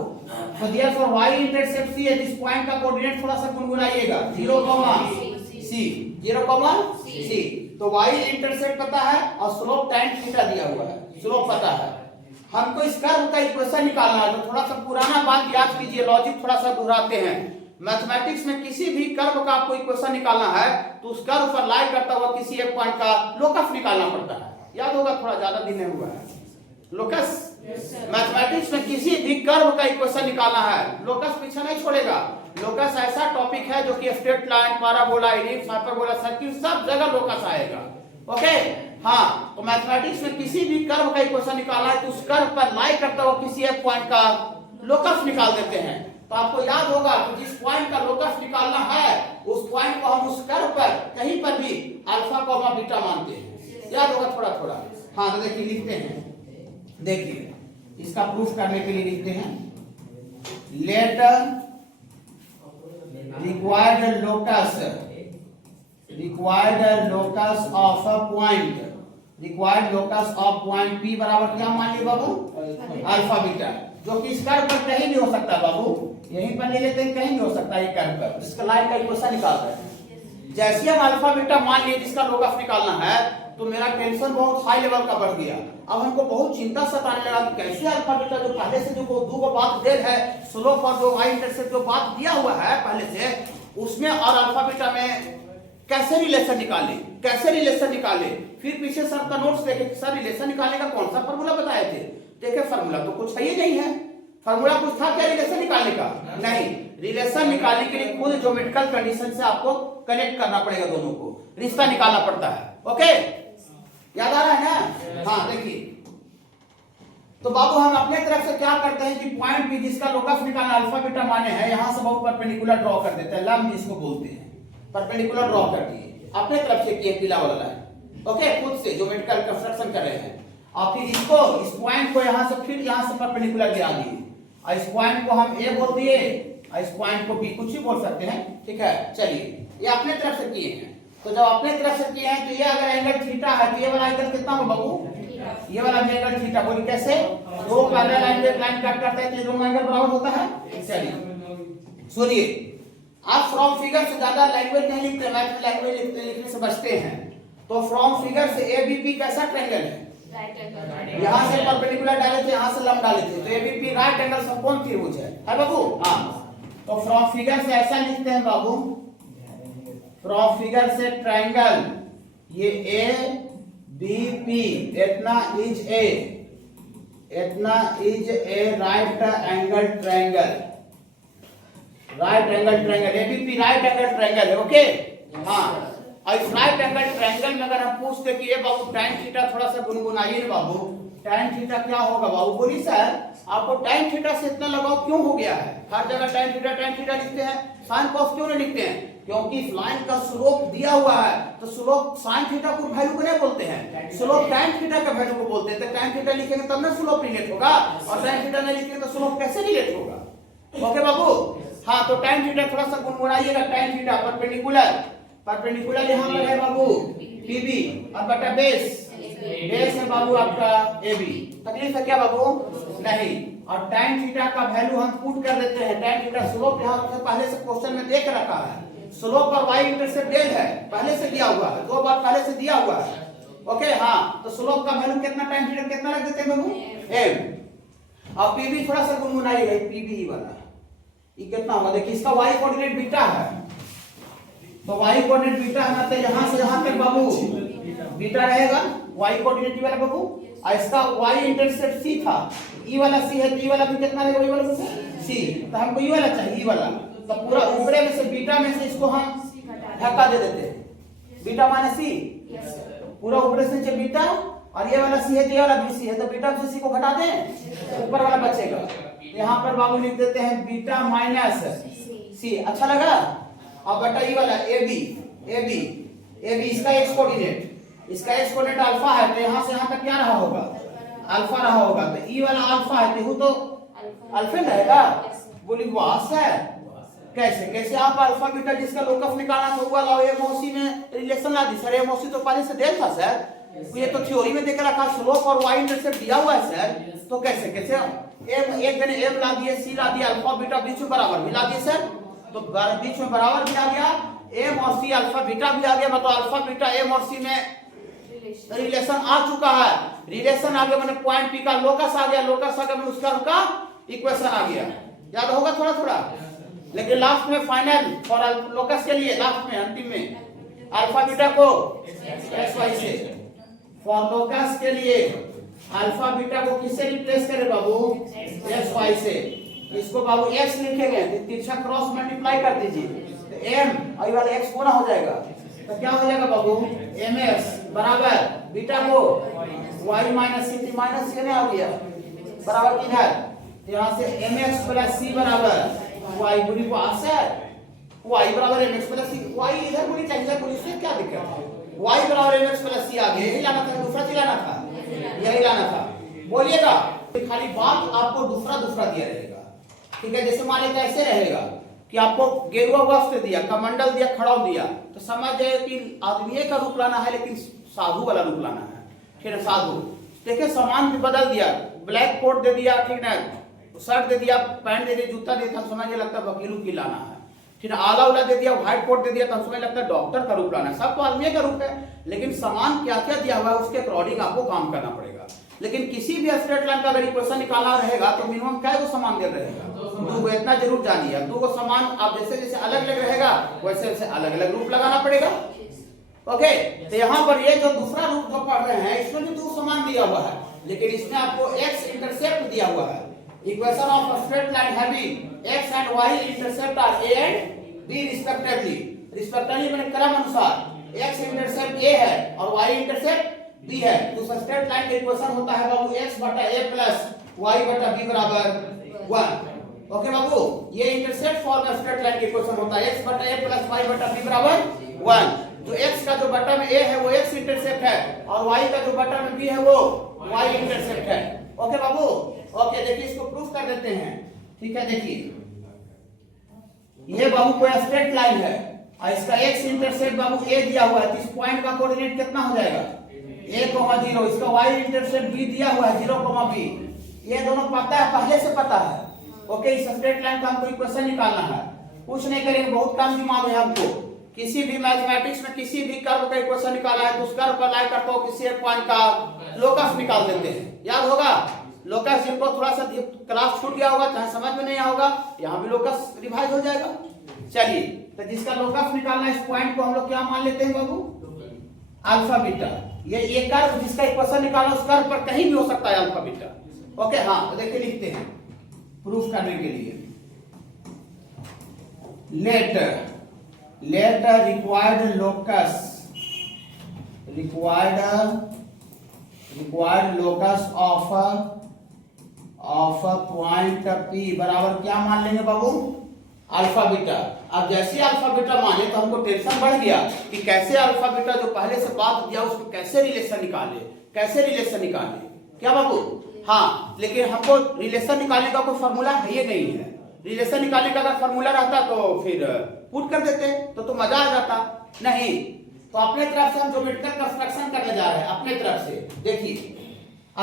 तो देयरफॉर y इंटरसेप्ट c है। इस पॉइंट का कोऑर्डिनेट थोड़ा सा गुनगुनाइएगा, 0, c, 0, c। तो y इंटरसेप्ट पता है और स्लोप tan थीटा दिया हुआ है, स्लोप पता है। हमको इस कर्व का इक्वेशन निकालना है, तो थोड़ा सा पुराना बात याद कीजिए, लॉजिक थोड़ा सा दोहराते हैं। मैथमेटिक्स में किसी भी कर्व का आपको इक्वेशन निकालना है तो उस कर्व पर लाई करता हुआ किसी एक पॉइंट का लोकस निकालना पड़ता है। याद होगा, थोड़ा ज्यादा दिन नहीं हुआ है लोकस। मैथमेटिक्स में किसी भी कर्व का इक्वेशन निकालना है, लोकस पीछे नहीं छोड़ेगा। लोकस ऐसा टॉपिक है जो कि straight line, parabola, ellipse, hyperbola, circle सब जगह लोकस आएगा। ओके हाँ, तो मैथमेटिक्स में किसी भी कर्व का इक्वेशन निकालना है तो उस कर्व पर लाई करता हुआ किसी एक पॉइंट का लोकस निकाल देते हैं। तो आपको याद होगा कि जिस पॉइंट का लोकस निकालना है उस पॉइंट को हम उस कर्व पर कहीं पर भी अल्फा कॉमा बीटा मानते हैं। याद होगा थोड़ा थोड़ा। हाँ तो देखिए लिखते हैं, देखिए इसका प्रूफ करने के लिए लिखते हैं, late required locus of a point, required locus of point P बराबर क्या मान लिया बाबू? अल्फा बीटा, जो कि इस कर्व पर कहीं भी हो सकता है बाबू, यहीं पर ले लेते हैं, कहीं भी हो सकता है ये कर्व पर। इसका लाइन का इक्वेशन निकाल रहे हैं। जैसे हम अल्फा बीटा मान लिए जिसका लोकस निकालना है तो मेरा टेंशन बहुत हाई लेवल का बढ़ गया। अब हमको बहुत चिंता सताने लगा कि कैसे अल्फा बीटा जो पहले से जो दो बात दे है, स्लोप और जो y इंटरसेप्ट जो बात दिया हुआ है पहले से, उसमें और अल्फा बीटा में कैसे रिलेशन निकाले, कैसे रिलेशन निकाले। फिर पीछे सर का नोट्स देखे, सर रिलेशन निकालने का कौन सा फॉर्मूला बताए थे? देखे फॉर्मूला तो कुछ है ही नहीं है। फॉर्मूला कुछ था क्या रिलेशन निकालने का? नहीं, रिलेशन निकालने के लिए खुद ज्योमेट्रिकल कंडीशन से आपको कनेक्ट करना पड़ेगा, दोनों को रिश्ता निकालना पड़ता है। ओके याद आ रहा है ना? हाँ देखिए तो बाबू हम अपने तरफ से क्या करते हैं कि पॉइंट बी जिसका लोकस निकालना अल्फा बीटा माने हैं, यहां से बाबू परपेंडिकुलर ड्रॉ कर देते हैं, लंब जिसको बोलते हैं, परपेंडिकुलर ड्रॉ कर दिए अपने तरफ से, किए पीला वाला लाइन, ओके, खुद से ज्योमेट्रिकल कंस्ट्रक्शन कर रहे हैं। और फिर इसको, इस पॉइंट को यहां से फिर यहां से परपेंडिकुलर गिरा दिए, और इस पॉइंट को हम ए बोल दिए, और इस पॉइंट को बी, कुछ ही बोल सकते हैं, ठीक है। चलिए ये अपने तरफ से किए हैं, तो जब अपने तरफ से किए हैं तो ये अगर एंगल थीटा है तो ये वाला एंगल कितना होगा बाबू, ये वाला भी एंगल थीटा। बोलिए कैसे, दो पैरेलल लाइन पे लाइन कट करते हैं तो ये दोनों एंगल बराबर होता है। चलिए सुनिए, आप फ्रॉम फिगर से ज्यादा लैंग्वेज नहीं लिखते, मैथ लैंग्वेज लिखने से बचते हैं, तो फ्रॉम फिगर से एबीपी कैसा ट्रायंगल है, यहां से परपेंडिकुलर डाले थे, यहां से लंब डाले थे, तो एबीपी राइट एंगल समकोण त्रिभुज है बाबू। हां, तो फ्रॉम फिगर से ऐसा लिखते हैं बाबू, फ्रॉम फिगर से ट्रायंगल ये ए बी पी इतना is a right angle triangle, right angle triangle, ABP right angle triangle है, ओके। हाँ, और इस राइट एंगल ट्रायंगल में अगर हम पूछते कि ये बाबू tan थीटा थोड़ा सा गुनगुनाइए ना बाबू, tan थीटा क्या होगा बाबू, बोलिए सर आपको tan थीटा से इतना लगाव क्यों हो गया है, हर जगह tan थीटा लिखते हैं, sin cos क्यों नहीं लिखते हैं, क्योंकि इस लाइन का स्लोप दिया हुआ है, तो स्लोप sin थीटा को वैल्यू को नहीं बोलते हैं, स्लोप tan थीटा का वैल्यू को बोलते हैं, तो tan थीटा लिखेंगे तब ना स्लोप रिलेट होगा, और tan थीटा नहीं लिखेंगे तो स्लोप कैसे रिलेट होगा, ओके बाबू। हाँ, तो tan थीटा थोड़ा सा गुनगुनाइएगा, tan थीटा परपेंडिकुलर यहां पर है बाबू पीबी और बटा बेस है बाबू आपका एबी, तकलीफ है क्या बाबू, नहीं। और tan थीटा का वैल्यू हम पुट कर देते हैं, tan थीटा स्लोप यहां से पहले से क्वेश्चन में देख रखा है, स्लोप और y इंटरसेप्ट डेल है, पहले से दिया हुआ है, दो बार पहले से दिया हुआ है, ओके। हाँ, तो स्लोप का वैल्यू कितना, tan थीटा कितना रख देते हैं बाबू m, और पीबी थोड़ा सा गुनगुनाइएगा, पीबी वाला ये कितना होगा, देखिए इसका y कोऑर्डिनेट बीटा है, तो y कोऑर्डिनेट बीटा है मतलब यहां से यहां तक बाबू बीटा रहेगा, y कोऑर्डिनेट वाला बाबू, और इसका y इंटरसेप्ट c था, e वाला c है, तो e वाला भी कितना रहेगा, y वाला c, तो हमको e वाला चाहिए, e वाला, तो पूरा ऊपरे में से बीटा में से इसको हम धक्का दे देते हैं, बीटा माइनस c, पूरा ऊपरे से नीचे बीटा, और ये वाला c है, ये वाला भी c है, तो बीटा से c को घटा दें, ऊपर वाला बचेगा, यहाँ पर बाबू लिख देते हैं बीटा माइनस c, अच्छा लगा। अब बटा ई वाला AB इसका x कोऑर्डिनेट अल्फा है, तो यहां से यहां तक क्या रहा होगा, अल्फा रहा होगा, तो ई वाला अल्फा है, तो अल्फा रहेगा, बोली वाह सर, कैसे आप अल्फा बीटा जिसका लोकस निकालना था वो लाओ, ये मौसी में रिलेशन ला दी सर, ये मौसी तो पहले से डेल था सर, ये तो थ्योरी में देख रखा, स्लोप और y इंटरसेप्ट दिया हुआ है सर, तो कैसे m एक जने m ला दिए, c ला दिया, अल्फा बीटा बीच में बराबर भी ला दिए सर, तो बीच में बराबर भी आ गया, m और c अल्फा बीटा भी आ गया, मतलब अल्फा बीटा m और c में रिलेशन आ चुका है, रिलेशन आ गया मैंने पॉइंट p का लोकस आ गया, मैंने उसका का इक्वेशन आ गया, याद होगा थोड़ा, लेकिन लास्ट में फाइनल फॉर लोकस के लिए, लास्ट में अंतिम में अल्फा बीटा को xy से, फॉर लोकस के लिए अल्फा बीटा को किससे रिप्लेस करें बाबू, xy से, इसको बाबू x लिखेंगे, तिरछा क्रॉस मल्टीप्लाई कर दीजिए, तो m और ये वाला x गुना हो जाएगा, तो क्या हो जाएगा बाबू, mx बराबर बीटा को y minus c, minus c आ गया बराबर किधर, यहाँ से mx प्लस c बराबर y, बुरी को आसर y बराबर mx प्लस c, y इधर बुरी चाहिए, बुरी से क्या दिक्कत है, y बराबर mx प्लस c आ गया, यही लाना था, दूसरा चीज लाना था, यही लाना था, बोलिएगा, खाली बात आपको दूसरा दिया रहेगा, ठीक है। जैसे मान लेते ऐसे रहेगा कि आपको गेरुआ वस्त्र दिया, कमंडल दिया, खड़ाऊ दिया, तो समझ जाए कि आदमी का रूप लाना है, लेकिन साधु वाला रूप लाना है, ठीक है, साधु, देखिए सामान भी बदल दिया, ब्लैक कोट दे दिया, ठीक है, शर्ट दे दिया, पैंट दे दिया, जूता दे दिया, समझिए लगता है वकील की लाना है, फिर आला उला दे दिया, व्हाइट कोट दे दिया, तो समझ लगता है डॉक्टर का रूप लाना है, सब तो आदमी का रूप है, लेकिन सामान क्या क्या दिया हुआ है उसके अकॉर्डिंग आपको काम करना पड़ेगा। लेकिन किसी भी स्ट्रेट लाइन का अगर इक्वेशन निकालना रहेगा तो मिनिमम क्या को समान दे रहेगा, दो, इतना जरूर जानिए, दो को समान, आप जैसे अलग अलग रहेगा वैसे अलग अलग रूप लगाना पड़ेगा, ओके। तो यहाँ पर ये जो दूसरा रूप जो पढ़ रहे हैं इसमें भी दो समान दिया हुआ है, लेकिन इसमें आपको x इंटरसेप्ट दिया हुआ है, equation of a straight line having x and y intercept are a and b respectively मैंने क्रम अनुसार x इंटरसेप्ट a है और y इंटरसेप्ट b है, तो स्ट्रेट लाइन का इक्वेशन होता है बाबू x बटा a प्लस y बटा b बराबर 1। ओके बाबू, ये इंटरसेप्ट फॉर्म में स्ट्रेट लाइन के क्वेश्चन होता है। x बटा a प्लस y बटा b बराबर 1। जो x का जो बटा में a है वो x इंटरसेप्ट है और y का जो बटा में b है वो y इंटरसेप्ट है। ओके बाबू, ओके देखिए इसको प्रूफ कर देते हैं। ठीक है, देखिए ये बाबू कोई स्ट्रेट लाइन है और इसका x इंटरसेप्ट बाबू a दिया हुआ है, तो इस पॉइंट का कोऑर्डिनेट कितना हो जाएगा a, 0। इसका y इंटरसेप्ट b दिया हुआ है 0, b। ये दोनों पता है, पहले से पता है। ओके, इस स्ट्रेट लाइन का हमको इक्वेशन निकालना है, कुछ नहीं करेंगे, बहुत कम दिमाग है हमको। किसी भी मैथमेटिक्स में किसी भी कर्व का इक्वेशन निकाला है तो उस कर्व पर लाई करते हो किसी एक पॉइंट का लोकस निकाल देते हैं। याद होगा लोकस, जिनको थोड़ा सा क्लास छूट गया होगा, चाहे समझ में नहीं होगा, यहाँ भी लोकस रिवाइज हो जाएगा। चलिए, तो जिसका लोकस निकालना है इस पॉइंट को हम लोग क्या मान लेते हैं बाबू, अल्फा बीटा। ये कर्व जिसका इक्वेशन निकाला उस कर्व पर कहीं भी हो सकता है अल्फा बीटा। ओके, हाँ तो देखिए लिखते हैं प्रूफ करने के लिए। Late required locus of point P बराबर क्या मान लेंगे बाबू, अल्फा बीटा। अब जैसे अल्फा बीटा माने तो हमको टेंशन बढ़ गया कि कैसे अल्फा बीटा जो पहले से बात दिया उसको कैसे रिलेशन निकाले, क्या बाबू। हाँ, लेकिन हमको रिलेशन निकालने का कोई फॉर्मूला है ये नहीं है। रिलेशन निकालने का अगर फॉर्मूला रहता तो फिर पुट कर देते तो मजा आ जाता। नहीं, तो अपने तरफ से हम ज्योमेट्रिकल कंस्ट्रक्शन करने जा रहे हैं अपने तरफ से। देखिए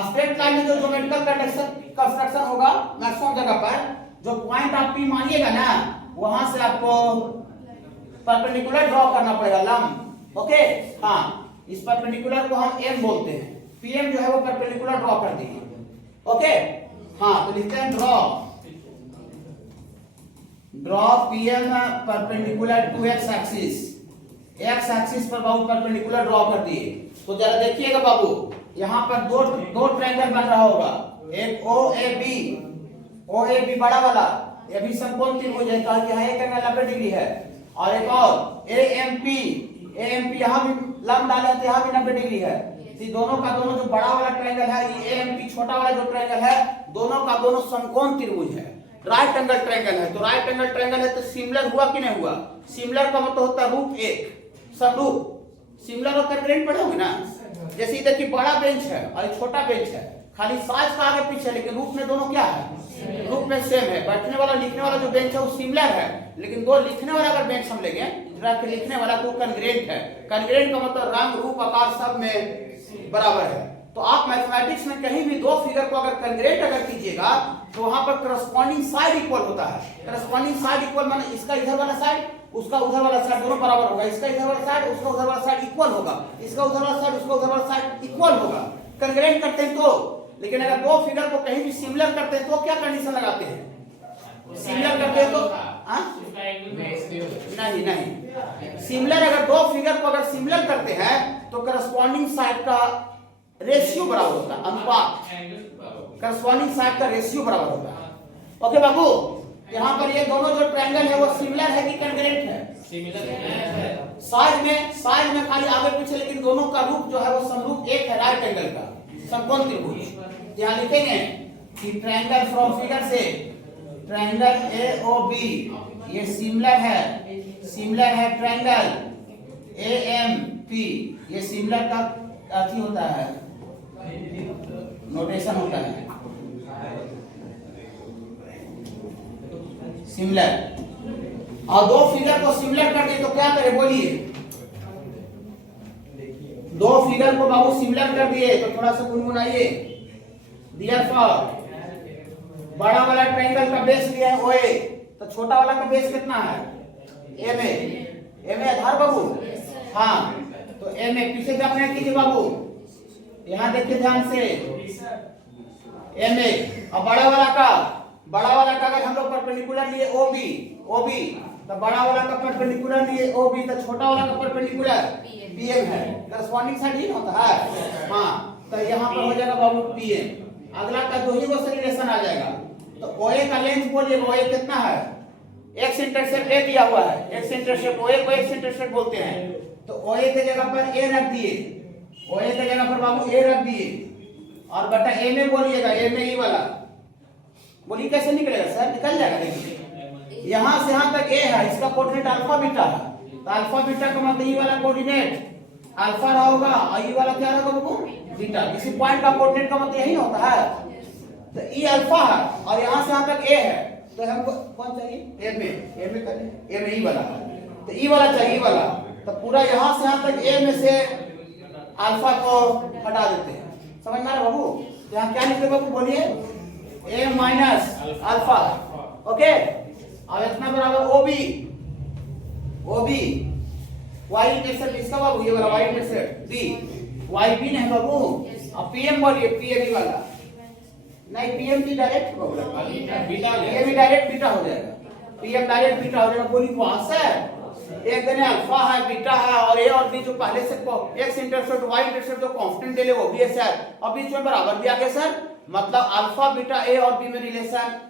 स्ट्रेट लाइन में जो ज्योमेट्रिकल कंस्ट्रक्शन होगा मैक्सिमम जगह पर, जो पॉइंट आप P मानिएगा ना वहां से आपको परपेंडिकुलर ड्रॉ करना पड़ेगा, लंब। ओके, हाँ इस परपेंडिकुलर को हम M बोलते हैं, PM जो है वो परपेंडिकुलर ड्रॉ कर दिए। ओके, हाँ तो लिखते हैं draw PM perpendicular to x axis पर बाबू परपेंडिकुलर ड्रॉ कर दिए। तो जरा देखिएगा बाबू, यहाँ पर दो ट्रायंगल बन रहा होगा, एक OAB बड़ा वाला, ये भी समकोण त्रिभुज है, कहा कि एक एंगल 90 डिग्री है, और एक और AMP यहाँ भी लंब डाले तो यहाँ भी 90 डिग्री है। दोनों का दोनों जो बड़ा वाला ट्रायंगल है ये AMP, छोटा वाला जो ट्रायंगल है दोनों का दोनों समकोण त्रिभुज है, राइट एंगल ट्रायंगल है। तो राइट एंगल ट्रायंगल है तो सिमिलर हुआ कि नहीं हुआ, सिमिलर का मतलब होता है रूप एक, समरूप। सिमिलर और कंग्रेंट पढ़ोगे ना, जैसे इधर की बड़ा बेंच है और छोटा बेंच है, खाली साइज का आगे पीछे, लेकिन रूप में दोनों क्या है, रूप में सेम है। बैठने वाला लिखने वाला जो बेंच है वो सिमिलर है, लेकिन दो लिखने वाला अगर बेंच हम लेंगे लिखने वाला तो कंग्रेंट है। कंग्रेंट का मतलब रंग रूप आकार सब में बराबर है। तो आप मैथमेटिक्स में कहीं भी दो फिगर को अगर कंग्रेंट अगर कीजिएगा तो वहां पर करस्पॉन्डिंग साइड इक्वल होता है। करस्पॉन्डिंग साइड इक्वल माने इसका इधर वाला साइड उसका उधर वाला साइड दोनों बराबर होगा, इसका इधर वाला साइड उसका उधर वाला साइड इक्वल होगा, इसका उधर वाला साइड उसका उधर वाला साइड इक्वल होगा। कंग्रेंट करते हैं तो। लेकिन अगर दो फिगर को कहीं भी सिमिलर करते हैं तो क्या कंडीशन लगाते हैं, सिमिलर करते हैं तो नहीं, सिमिलर अगर दो फिगर को अगर सिमिलर करते हैं तो करस्पॉन्डिंग साइड का रेशियो बराबर होता है, अनुपात करस्पॉन्डिंग साइड का रेशियो बराबर होता है। ओके बाबू, यहाँ पर ये दोनों जो ट्रायंगल है वो सिमिलर है कि कंग्रेंट है, साइड में खाली आगे पीछे, लेकिन दोनों का रूप जो है वो समरूप एक है, राइट एंगल का समकोण त्रिभुज। यहाँ लिखेंगे कि ट्रायंगल फ्रॉम फिगर से ट्रायंगल AOB ये सिमिलर है ट्रायंगल AMP, ये सिमिलर का अथी होता है, नोटेशन होता है सिमिलर। और दो फिगर को सिमिलर कर दे तो क्या करे बोलिए, दो फिगर को बाबू सिमिलर कर दिए तो थोड़ा सा गुनगुनाइए। देयरफॉर बड़ा वाला ट्रायंगल का बेस लिया है OA, तो छोटा वाला का बेस कितना है MA आधार बाबू। हाँ तो MA पीछे क्या अपने कीजिए बाबू, यहाँ देखिए ध्यान से MA, और बड़ा वाला का अगर हम लोग परपेंडिकुलर लिए OB तो बड़ा वाला का परपेंडिकुलर लिए OB तो छोटा वाला का परपेंडिकुलर PM है, करस्पॉन्डिंग साइड ही होता है। हाँ तो यहाँ पर हो जाएगा बाबू PM, अगला का दो ही वो रिलेशन आ जाएगा। तो OA का लेंथ बोलिए, OA कितना है, एक्स इंटरसेप्ट A दिया हुआ है, एक्स इंटरसेप्ट OA को एक्स इंटरसेप्ट बोलते हैं। तो OA के जगह पर A रख दिए, OA के जगह पर बाबू A रख दिए, और बटा MA बोलिएगा, MA वाला बोलिए कैसे निकलेगा सर? निकल जाएगा। देखिए यहाँ से यहाँ तक ए है, इसका कोऑर्डिनेट अल्फा बीटा है, तो अल्फा बीटा का मतलब ये वाला कोऑर्डिनेट अल्फा रहा होगा और ये वाला क्या रहेगा बाबू? बीटा। किसी पॉइंट का कोऑर्डिनेट का मतलब यही होता है। तो ये अल्फा है और यहाँ से यहाँ तक ए है, तो हमको कौन चाहिए? ए में करें, ए में ई वाला, तो ई वाला चाहिए, ई वाला। तो पूरा यहाँ से यहाँ तक ए में से अल्फा को हटा देते हैं। समझ में आ रहा बाबू? तो यहाँ क्या लिखते बाबू? बोलिए ए माइनस अल्फा। ओके, अब इतना बराबर ओबी वाई इंटरसेप्ट इसका बाबू, ये वाला Y intercept B, Y B नहीं बाबू। अब पीएम बोलिए, पीएम वाला नहीं, पीएम की डायरेक्ट बीटा, ये भी डायरेक्ट बीटा हो जाएगा, पीएम डायरेक्ट बीटा हो जाएगा। बोली वहां से एक दिन अल्फा है, बीटा है, और ए और बी जो पहले से एक्स इंटरसेप्ट वाई इंटरसेप्ट जो कांस्टेंट ले ले वो भी है सर, और बीच में बराबर भी आ गया सर। मतलब अल्फा बीटा ए और बी में रिलेशन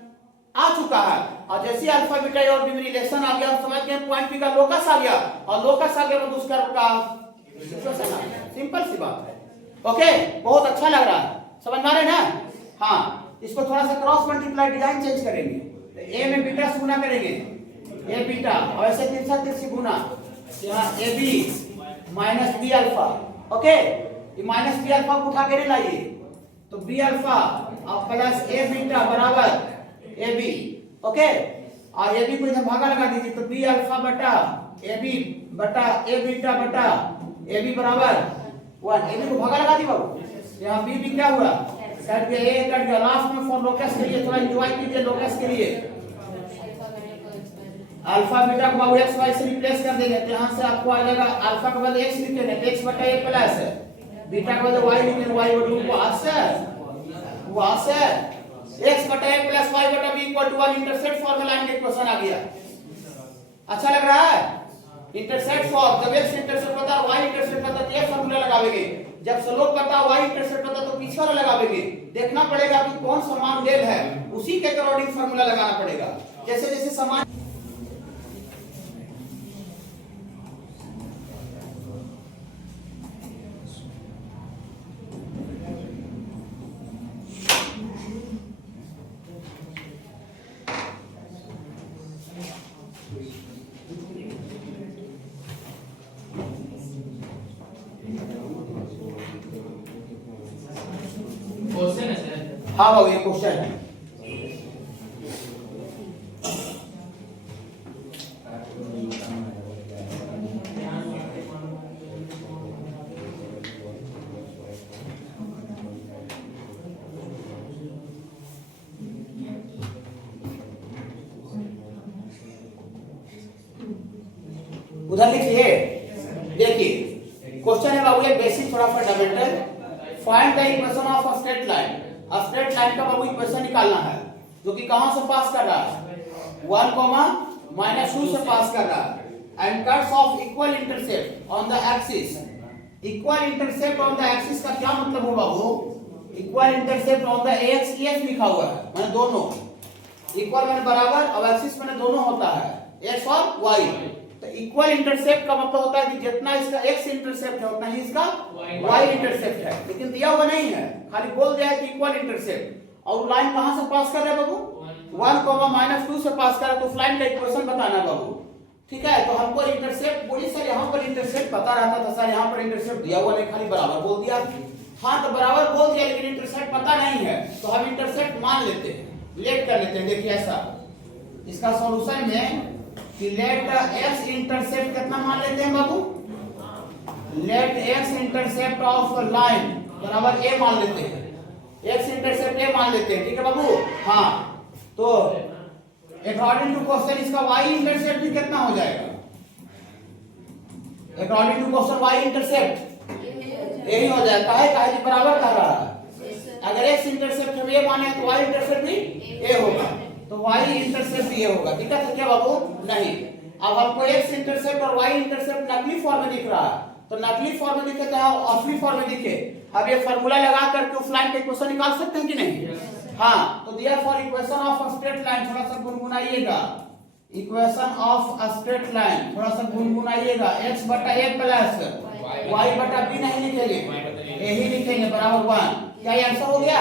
आ चुका है, और जैसे अल्फा बीटा ए और बी में रिलेशन आ गया, हम समझ गए पॉइंट पी का लोकस आ गया, और लोकस आ गया तो उसका का इक्वेशन आ गया। सिंपल सी बात है। ओके, बहुत अच्छा लग रहा है, समझ में आ रहे ना? हाँ, इसको थोड़ा सा क्रॉस मल्टीप्लाई डिजाइन चेंज करेंगे, तो ए में बीटा से गुना करेंगे, ए बीटा, और ऐसे तिरछा गुना, यहाँ A B minus B alpha. Okay, ये माइनस बी अल्फा को उठा के लाइए, तो बी अल्फा और प्लस ए बीटा बराबर ए बी। ओके, और ए बी को इधर भागा लगा दीजिए, तो बी अल्फा बटा ए बी बटा ए बीटा बटा ए बी बराबर 1। ए बी को भागा लगा दी बाबू, यहाँ बी क्या हुआ? कट गया, ए कट गया। लास्ट में फॉर लोकस के लिए थोड़ा एंजॉय कीजिए, लोकस के लिए अल्फा बीटा को बाबू एक्स वाई से रिप्लेस कर देंगे, तो यहाँ से आपको आ जाएगा अल्फा के बदले एक्स लिखेंगे, एक्स बटा ए प्लस बीटा के बदले वाई लिखेंगे, वाई बटा 2 वहां से एक्स बटा ए प्लस वाई बटा B equal to 1। Intercept formula का क्वेश्चन आ गया। अच्छा लग रहा है? इंटरसेप्ट फॉर्म, जब एक्स इंटरसेप्ट पता है वाई इंटरसेप्ट पता तो ये फॉर्मूला लगावेंगे, जब स्लोप पता है वाई इंटरसेप्ट पता तो पीछे वाला लगावेंगे। देखना पड़ेगा कि कौन समान डेल है, उसी के अकॉर्डिंग फॉर्मूला लगाना पड़ेगा। जैसे जैसे समान हाँ बाबू, ये क्वेश्चन है। उधर लिखिए, देखिए क्वेश्चन है बाबू, ये बेसिक थोड़ा fundamental. Find the equation of a straight line. अब स्ट्रेट लाइन का बाबू इक्वेशन निकालना है, जो कि कहां से पास कर रहा है? 1, -2 से पास कर रहा है। And cuts off equal intercept on the axis. Equal intercept on the axis का क्या मतलब हो बाबू? Equal intercept on the x, x लिखा हुआ है, माने दोनों इक्वल माने बराबर, और एक्सिस माने दोनों होता है, एक्स और वाई। तो इक्वल इंटरसेप्ट का मतलब होता है कि जितना इसका एक्स इंटरसेप्ट है उतना ही इसका वाई इंटरसेप्ट है, लेकिन दिया हुआ नहीं है, खाली बोल दिया है कि इक्वल इंटरसेप्ट। और लाइन कहां से पास कर रहा है बाबू? 1, -2 से पास कर रहा है, तो उस लाइन का इक्वेशन बताना बाबू। ठीक है, तो हमको इंटरसेप्ट बोली सर, यहाँ पर इंटरसेप्ट पता रहता था सर, यहाँ पर इंटरसेप्ट दिया हुआ नहीं, खाली बराबर बोल दिया। हाँ, तो बराबर बोल दिया, लेकिन इंटरसेप्ट पता नहीं है, तो हम इंटरसेप्ट मान लेते हैं, लेट कर लेते हैं। देखिए ऐसा, इसका सॉल्यूशन में कि लेट एक्स इंटरसेप्ट कितना मान लेते हैं बाबू? Let x intercept of line बराबर ए मान लेते हैं, एक्स इंटरसेप्ट ए मान लेते हैं। ठीक है बाबू? हाँ, तो अकॉर्डिंग टू क्वेश्चन इसका वाई इंटरसेप्ट भी कितना हो जाएगा? According to question Y intercept यही हो जाएगा, काहे कि बराबर कर रहा है। अगर एक्स इंटरसेप्ट हम ए माने तो वाई इंटरसेप्ट भी ए होगा, तो वाई इंटरसेप्ट भी ये होगा। दिक्कत है क्या बाबू? नहीं। अब हमको एक्स इंटरसेप्ट और वाई इंटरसेप्ट नकली फॉर्म में दिख रहा है, तो नकली फॉर्म में दिखे चाहे असली फॉर्म में दिखे, अब ये फार्मूला लगा करके उस लाइन का इक्वेशन निकाल सकते हैं कि नहीं? हाँ, तो therefore equation of a straight line, थोड़ा सा गुनगुनाइएगा, equation of a straight line थोड़ा सा गुनगुनाइएगा, x बटा a प्लस y बटा b नहीं लिखेंगे, यही लिखेंगे बराबर 1। क्या ये आंसर हो गया?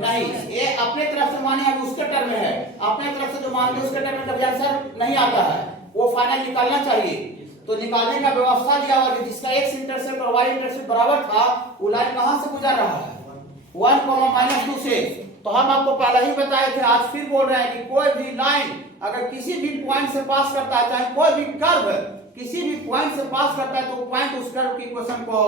नहीं, ये अपने तरफ से माने अभी उसके टर्म में है, अपने तरफ से जो मानते उसके टर्म में कभी आंसर नहीं आता है, वो फाइनल निकालना चाहिए। तो निकालने का व्यवस्था दिया हुआ है, जिसका x इंटरसेप्ट और y इंटरसेप्ट बराबर था, वो लाइन कहां से गुजर रहा है 1, -2 से। तो हम आपको पहले ही बताए थे, आज फिर बोल रहे हैं कि कोई भी लाइन अगर किसी भी पॉइंट से पास करता है, चाहे कोई भी कर्व किसी भी पॉइंट से पास करता है, तो पॉइंट उस कर्व की इक्वेशन को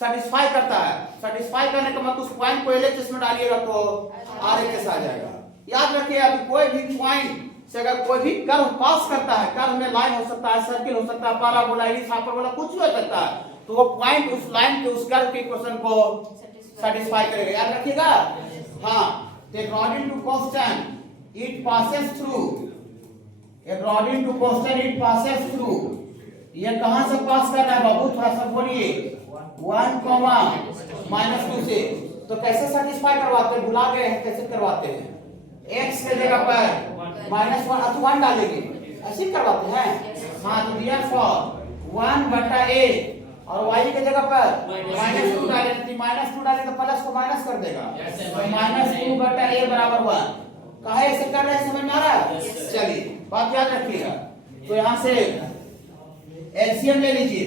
सेटिस्फाई करता है। सेटिस्फाई करने का मतलब उस पॉइंट को एलएचएस में डालिएगा तो आरएचएस आ जाएगा। याद रखिए, अभी कोई भी पॉइंट से अगर कोई भी कर्व पास करता है, कर्व में लाइन हो सकता है, सर्किल हो सकता है, पैराबोला, एलिप्स, हाइपरबोला, कुछ भी हो सकता है, तो वो पॉइंट उस लाइन के उस कर्व के इक्वेशन को सेटिस्फाई करेगा। याद रखिएगा। हाँ, according to constant it passes through, according to constant it passes through, ये कहां से पास कर रहा है बाबू, थोड़ा सा बोलिए 1, -2 से। तो कैसे सेटिस्फाई करवाते हैं, भुला गए हैं कैसे करवाते हैं, x के जगह पर -1 अथवा 1 डालेंगे, ऐसे करवाते हैं। हाँ, तो दिया फॉर 1/a और y के जगह पर -2 डालेंगे, -2 डालेंगे तो प्लस को माइनस कर देगा, तो -2/a बराबर 1। काहे ऐसे कर रहे हैं, समझ में आ रहा है? चलिए बात याद रखिएगा। तो यहाँ से एलसीएम ले लीजिए,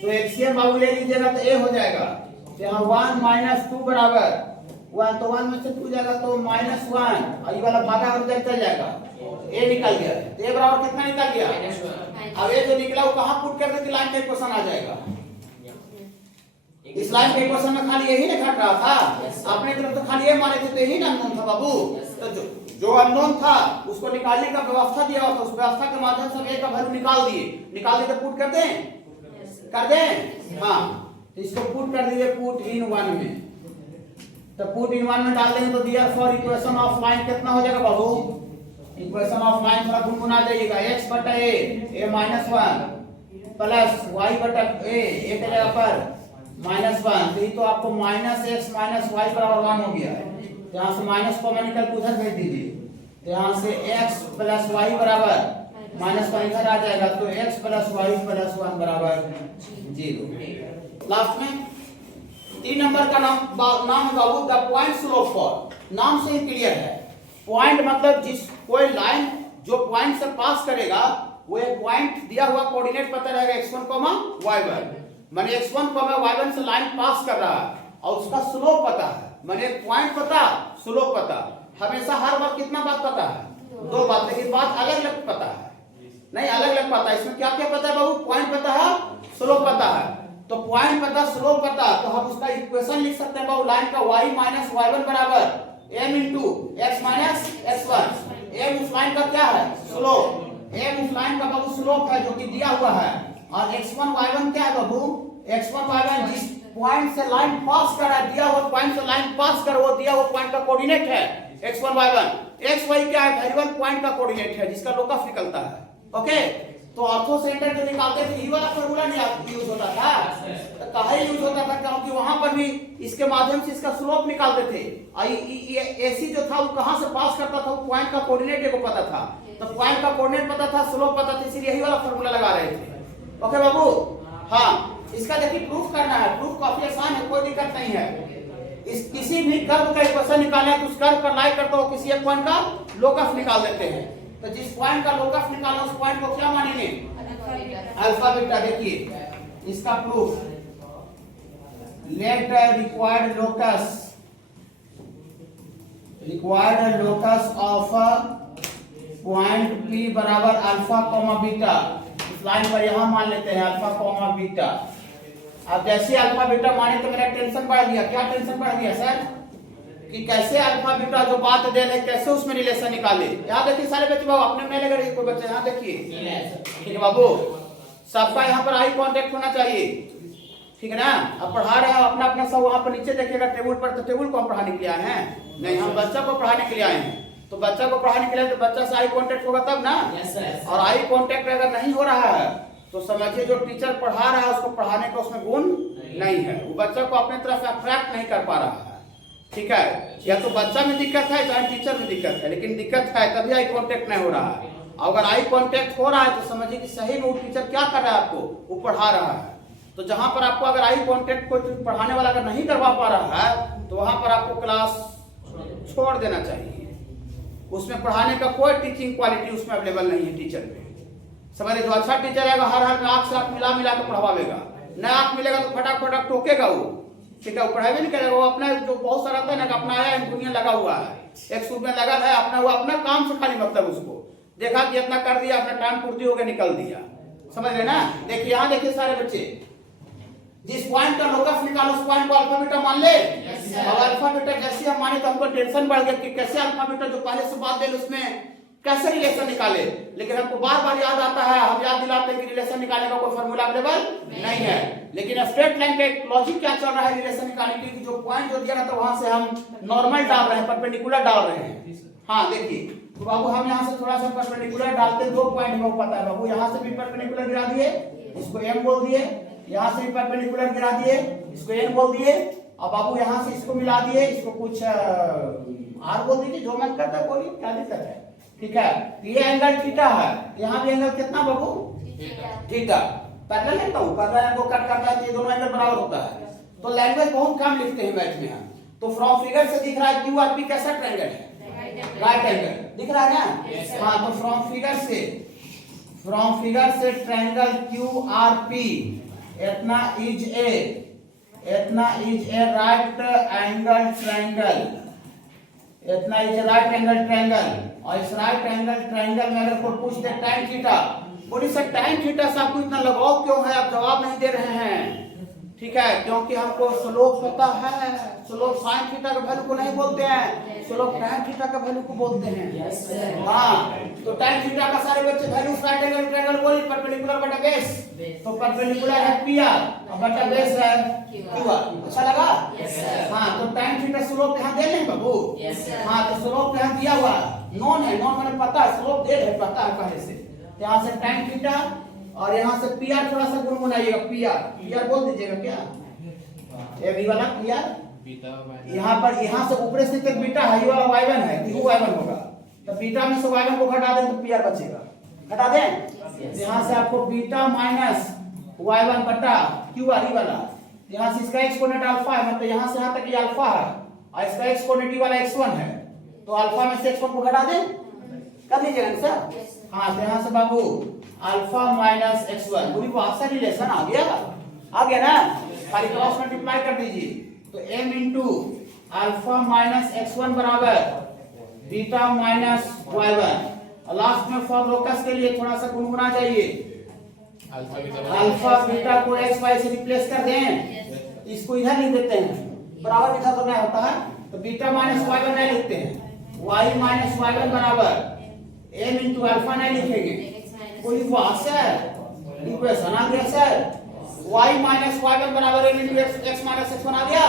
तो एलसीएम बाबू ले लीजिएगा तो a हो जाएगा, तो यहाँ 1 -2 बराबर 1, तो 1 में से 2 जाएगा तो -1, और ये वाला भागा उधर चल जाएगा, a निकल गया। तो a बराबर कितना निकल गया, अब ये जो निकला वो कहाँ पुट कर देते, लाइन का इक्वेशन आ जाएगा। इस लाइन के इक्वेशन में खाली यही ना घट रहा था, अपने तरफ तो खाली ये माने थे, तो यही ना अननोन था बाबू। तो जो अननोन था उसको निकालने का व्यवस्था दिया हुआ था, उस व्यवस्था के माध्यम से a का वैल्यू निकाल दिए तो पुट कर दें। हाँ, तो इसको पुट कर दीजिए, पुट इन 1 में, तो पुट इन 1 में डाल देंगे तो दियर फॉर इक्वेशन ऑफ लाइन कितना हो जाएगा बाबू, इक्वेशन ऑफ लाइन थोड़ा गुनगुना जाइएगा, x/a -1 प्लस y/a के जगह पर -1, तो ये तो आपको -x - y बराबर 1 हो गया है। यहाँ से माइनस को निकल के उधर भेज दीजिए, तो यहाँ से x + y बराबर -1 इधर आ जाएगा, तो x + y + 1 बराबर 0। लास्ट में 3 नंबर का नाम है बाबू द पॉइंट स्लोप फॉर। नाम से ही क्लियर है, पॉइंट मतलब जिस कोई लाइन जो पॉइंट से पास करेगा, वो एक पॉइंट दिया हुआ कोऑर्डिनेट पता रहेगा x1, y1, माने x1, y1 से लाइन पास कर रहा है और उसका स्लोप पता है, माने पॉइंट पता, स्लोप पता। हमेशा हर बार कितना बात पता है, 2 बात, लेकिन बात अलग अलग पता है, नहीं अलग अलग पता है। इसमें क्या क्या पता है बाबू, पॉइंट पता है, स्लोप पता है। तो पॉइंट पता, स्लोप पता, तो हम उसका इक्वेशन लिख सकते हैं बाबू, लाइन का y - y1 बराबर m × x - x1। m उस लाइन का क्या है, स्लोप, m उस लाइन का बाबू स्लोप है जो कि दिया हुआ है, और x1 y1 क्या है बाबू, x1 y1 जिस पॉइंट से लाइन पास कर रहा है, दिया हुआ पॉइंट से लाइन पास कर, वो दिया हुआ पॉइंट का कोऑर्डिनेट है x1 y1। xy क्या है, वेरिएबल पॉइंट का कोऑर्डिनेट है जिसका लोकस निकलता है। ओके, तो ऑर्थो सेंटर जो निकालते थे ये वाला फार्मूला नहीं यूज होता था, तो काहे यूज होता था, क्योंकि वहां पर भी इसके माध्यम से इसका स्लोप निकालते थे। ये एसी जो था वो कहां से पास करता था, वो पॉइंट का कोऑर्डिनेट को पता था, तो पॉइंट का कोऑर्डिनेट पता था, स्लोप पता था, इसीलिए यही वाला फार्मूला लगा रहे थे। ओके बाबू। हाँ, इसका देखिए प्रूफ करना है, प्रूफ काफी आसान है, कोई दिक्कत नहीं है। इस किसी भी कर्व का इक्वेशन निकालना है तो उस कर्व पर लाई करते हो किसी एक पॉइंट का लोकस निकाल देते हैं, तो जिस पॉइंट का लोकस निकालना उस पॉइंट को क्या मानेंगे, अल्फा बीटा। देखिए इसका proof, late required locus of point P बराबर अल्फा कॉमा बीटा। इस लाइन पर यहां मान लेते हैं अल्फा कॉमा बीटा। अब जैसे अल्फा बीटा माने तो मेरा टेंशन बढ़ गया। क्या टेंशन बढ़ गया सर, कि कैसे अल्फा बीटा जो बात दे रहे कैसे उसमें रिलेशन निकाले। यहाँ देखिए सारे बच्चे बाबू, अपने में लगे कोई बच्चे यहाँ देखिए, ठीक है बाबू, सबका यहाँ पर आई कांटेक्ट होना चाहिए, ठीक है ना। अब पढ़ा रहे हो अपना अपना सब, वहाँ पर नीचे देखिएगा टेबल पर, तो टेबल को हम पढ़ाने के लिए आए हैं, नहीं हम बच्चा को पढ़ाने के लिए आए हैं। तो बच्चा को पढ़ाने के लिए तो बच्चा से आई कांटेक्ट होगा तब ना। और आई कांटेक्ट अगर नहीं हो रहा है तो समझिए जो टीचर पढ़ा रहा है उसको पढ़ाने का उसमें गुण नहीं है, वो बच्चा को अपने तरफ अट्रैक्ट नहीं कर पा रहा है, ठीक है। या तो बच्चा में दिक्कत है चाहे टीचर में दिक्कत है, लेकिन दिक्कत है तभी आई कांटेक्ट नहीं हो रहा है। अगर आई कांटेक्ट हो रहा है तो समझिए कि सही में वो टीचर क्या कर रहा है, आपको वो पढ़ा रहा है। तो जहां पर आपको अगर आई कांटेक्ट कोई पढ़ाने वाला अगर नहीं करवा पा रहा है तो वहां पर आपको क्लास छोड़ देना चाहिए। उसमें पढ़ाने का कोई टीचिंग क्वालिटी उसमें अवेलेबल नहीं है टीचर में। समझ रहे, जो अच्छा टीचर आएगा हर में आँख से आँख मिला मिला कर पढ़ावेगा, न आँख मिलेगा तो फटाक फटाक टोकेगा वो, ठीक है, वो पढ़ाई नहीं करेगा। वो अपना जो बहुत सारा था ना, अपना आया दुनिया लगा हुआ है, एक सूट में लगा है अपना, वो अपना काम से खाली मतलब उसको देखा कि इतना कर दिया, अपना टाइम पूर्ति हो गया, निकल दिया। समझ रहे ना। देखिए यहाँ देखिए सारे बच्चे, जिस पॉइंट का लोकस निकालो उस पॉइंट को अल्फा बीटा मान ले। और अल्फा बीटा जैसे हम माने तो हमको टेंशन बढ़ गया कि कैसे अल्फा बीटा जो पहले से बात दे उसमें कैसे रिलेशन निकाले। लेकिन हमको बार बार याद आता है, हम याद दिलाते हैं कि रिलेशन निकालने का कोई फॉर्मूला अवेलेबल नहीं है। लेकिन स्ट्रेट लाइन का एक लॉजिक क्या चल रहा है रिलेशन निकालने के लिए, जो पॉइंट जो दिया था वहां से हम नॉर्मल डाल रहे हैं, परपेंडिकुलर डाल रहे हैं। हाँ देखिए, तो बाबू हम यहाँ से थोड़ा सा परपेंडिकुलर डालते हैं, 2 पॉइंट हमको पता है बाबू। यहाँ से भी परपेंडिकुलर गिरा दिए, इसको m बोल दिए, यहाँ से भी परपेंडिकुलर गिरा दिए, इसको n बोल दिए। अब बाबू यहाँ से इसको मिला दिए, इसको कुछ r बोल दीजिए, जो मन करता है बोलिए, क्या दिक्कत है, ठीक है। ये एंगल थीटा है, यहाँ भी एंगल कितना बाबू, थीटा। पैरेलल है तो पैरेलल को कट करता है तो ये दोनों एंगल बराबर होता है। तो लैंग्वेज बहुत कम लिखते हैं मैथ में हम। तो फ्रॉम फिगर से दिख रहा है क्यू आर पी कैसा ट्रायंगल है, राइट एंगल दिख रहा है ना। हाँ, तो फ्रॉम फिगर से ट्रायंगल क्यू आर पी इतना is a right angle triangle, इतना इज राइट एंगल ट्रायंगल। और इस राइट एंगल ट्रायंगल में अगर कोई पूछ दे tan थीटा, बोलिए सर tan थीटा से आपको इतना लगाव क्यों है, आप जवाब नहीं दे रहे हैं, ठीक है, क्योंकि हमको स्लोप पता है। स्लोप sin थीटा का वैल्यू को नहीं बोलते हैं, स्लोप tan थीटा का वैल्यू को बोलते हैं। हाँ, तो tan थीटा का सारे बच्चे वैल्यू राइट एंगल ट्रायंगल बोली परपेंडिकुलर बटा बेस, तो परपेंडिकुलर है pr और बटा बेस है qr। अच्छा लगा। हाँ, तो tan थीटा स्लोप यहाँ दे लें बाबू। हाँ, तो स्लोप यहाँ दिया हुआ नॉन है, नॉन मैंने पता है, स्लोप दे है पता है पहले से। यहाँ से tan थीटा और यहाँ से pr थोड़ा सा गुनगुनाइएगा, pr बोल दीजिएगा क्या, ये भी वाला pr। यहाँ से ऊपर से तक बीटा है, ये वाला y1 है, तो y1 होगा। तो बीटा में से y1 को घटा दें तो pr बचेगा, घटा दें। यहाँ से आपको बीटा माइनस y1 बटा qr ही वाला, यहाँ से इसका एक्सपोनेंट अल्फा है, मतलब यहाँ से यहाँ तक ये अल्फा है और इसका एक्सपोनेंट ही वाला x1 है, तो अल्फा में से x1 को घटा दें, कर लीजिएगा सर। हाँ, तो यहाँ से बाबू अल्फा माइनस x1 पूरी बात से रिलेशन आ गया ना, खाली क्रॉस मल्टीप्लाई कर दीजिए। तो m into alpha minus x1 बराबर बीटा माइनस y1। और लास्ट में फॉर लोकस के लिए थोड़ा सा गुनगुना चाहिए, अल्फा बीटा को x y से रिप्लेस कर दें, इसको इधर लिख देते हैं, बराबर इधर तो नहीं होता है, तो बीटा माइनस y1 नहीं लिखते हैं, y माइनस y1 बराबर m इंटू अल्फा नहीं लिखेंगे। कोई बात सर, इक्वेशन आ गया सर, y माइनस y1 बराबर m into x minus x1 आ गया।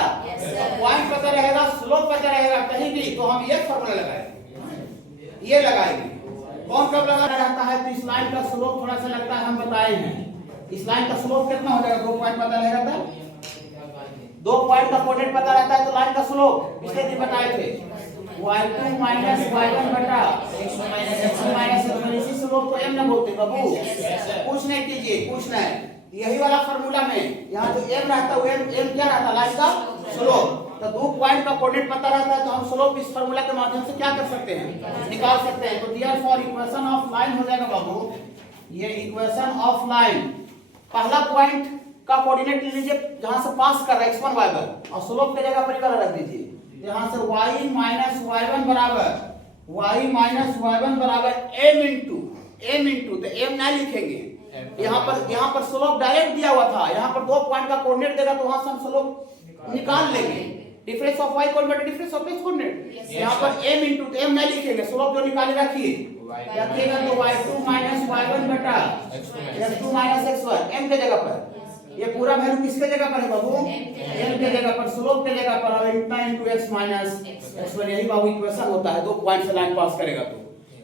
पॉइंट पता रहेगा, स्लोप पता रहेगा कहीं भी, तो हम ये फॉर्मूला लगाएंगे, ये लगाएंगे। कौन कब लगा रहता है, तो इस लाइन का स्लोप थोड़ा सा लगता है, हम बताए हैं। इस लाइन का स्लोप कितना हो जाएगा, 2 पॉइंट पता रहेगा था, 2 पॉइंट का कोऑर्डिनेट पता रहता है, तो लाइन का स्लोप पिछले दिन बताए थे, y2 माइनस y1 बटा x माइनस x1। इसी स्लोप को m ना बोलते बाबू, कुछ नहीं कीजिए, कुछ नहीं, यही वाला फार्मूला में यहाँ जो m रहता है वो m क्या रहता है, लाइन का स्लोप। तो 2 पॉइंट का कोऑर्डिनेट पता रहता है, तो हम स्लोप इस फार्मूला के माध्यम से क्या कर सकते हैं, निकाल सकते हैं। तो देयरफॉर इक्वेशन ऑफ लाइन हो जाएगा बाबू, ये इक्वेशन ऑफ लाइन, पहला पॉइंट का कोऑर्डिनेट ले लीजिए जहां से पास कर रहा है x1 y1, और स्लोप की जगह पर रख दीजिए। यहाँ से y माइनस y1 बराबर m इंटू, तो m नहीं लिखेंगे, यहाँ पर स्लोप डायरेक्ट दिया हुआ था, यहाँ पर 2 पॉइंट का कोऑर्डिनेट देगा तो वहां से हम स्लोप निकाल लेंगे, difference of y coordinate difference of x coordinate. यहाँ पर m इंटू, तो m नहीं लिखेंगे, स्लोप जो निकाले रखिएगा, तो y2 माइनस y1 बटा x2 माइनस x1, m के जगह पर, ये पूरा वैल्यू किसके जगह पर है बाबू, m के जगह पर, स्लोप के जगह पर, और इतना इनटू x माइनस x1, यही बाबू इक्वेशन होता है। 2 पॉइंट से लाइन पास करेगा, तो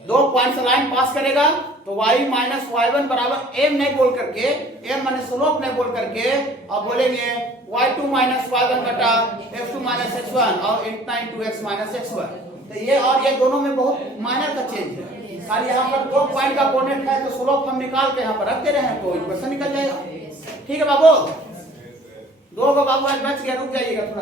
2 पॉइंट से लाइन पास करेगा तो y माइनस y1 बराबर m नहीं बोल करके, m माने स्लोप नहीं बोल करके, अब बोलेंगे y2 माइनस y1 बटा x2 माइनस x1 और इतना इनटू x माइनस x1। तो ये और ये दोनों में बहुत माइनर का चेंज है, खाली यहाँ पर 2 पॉइंट का कोऑर्डिनेट है, तो स्लोप हम निकाल के यहाँ पर रख दे रहे हैं, तो इक्वेशन निकल जाएगा। ठीक है बाबू, 2 बाबू आज बच गया, रुक जाइएगा थोड़ा।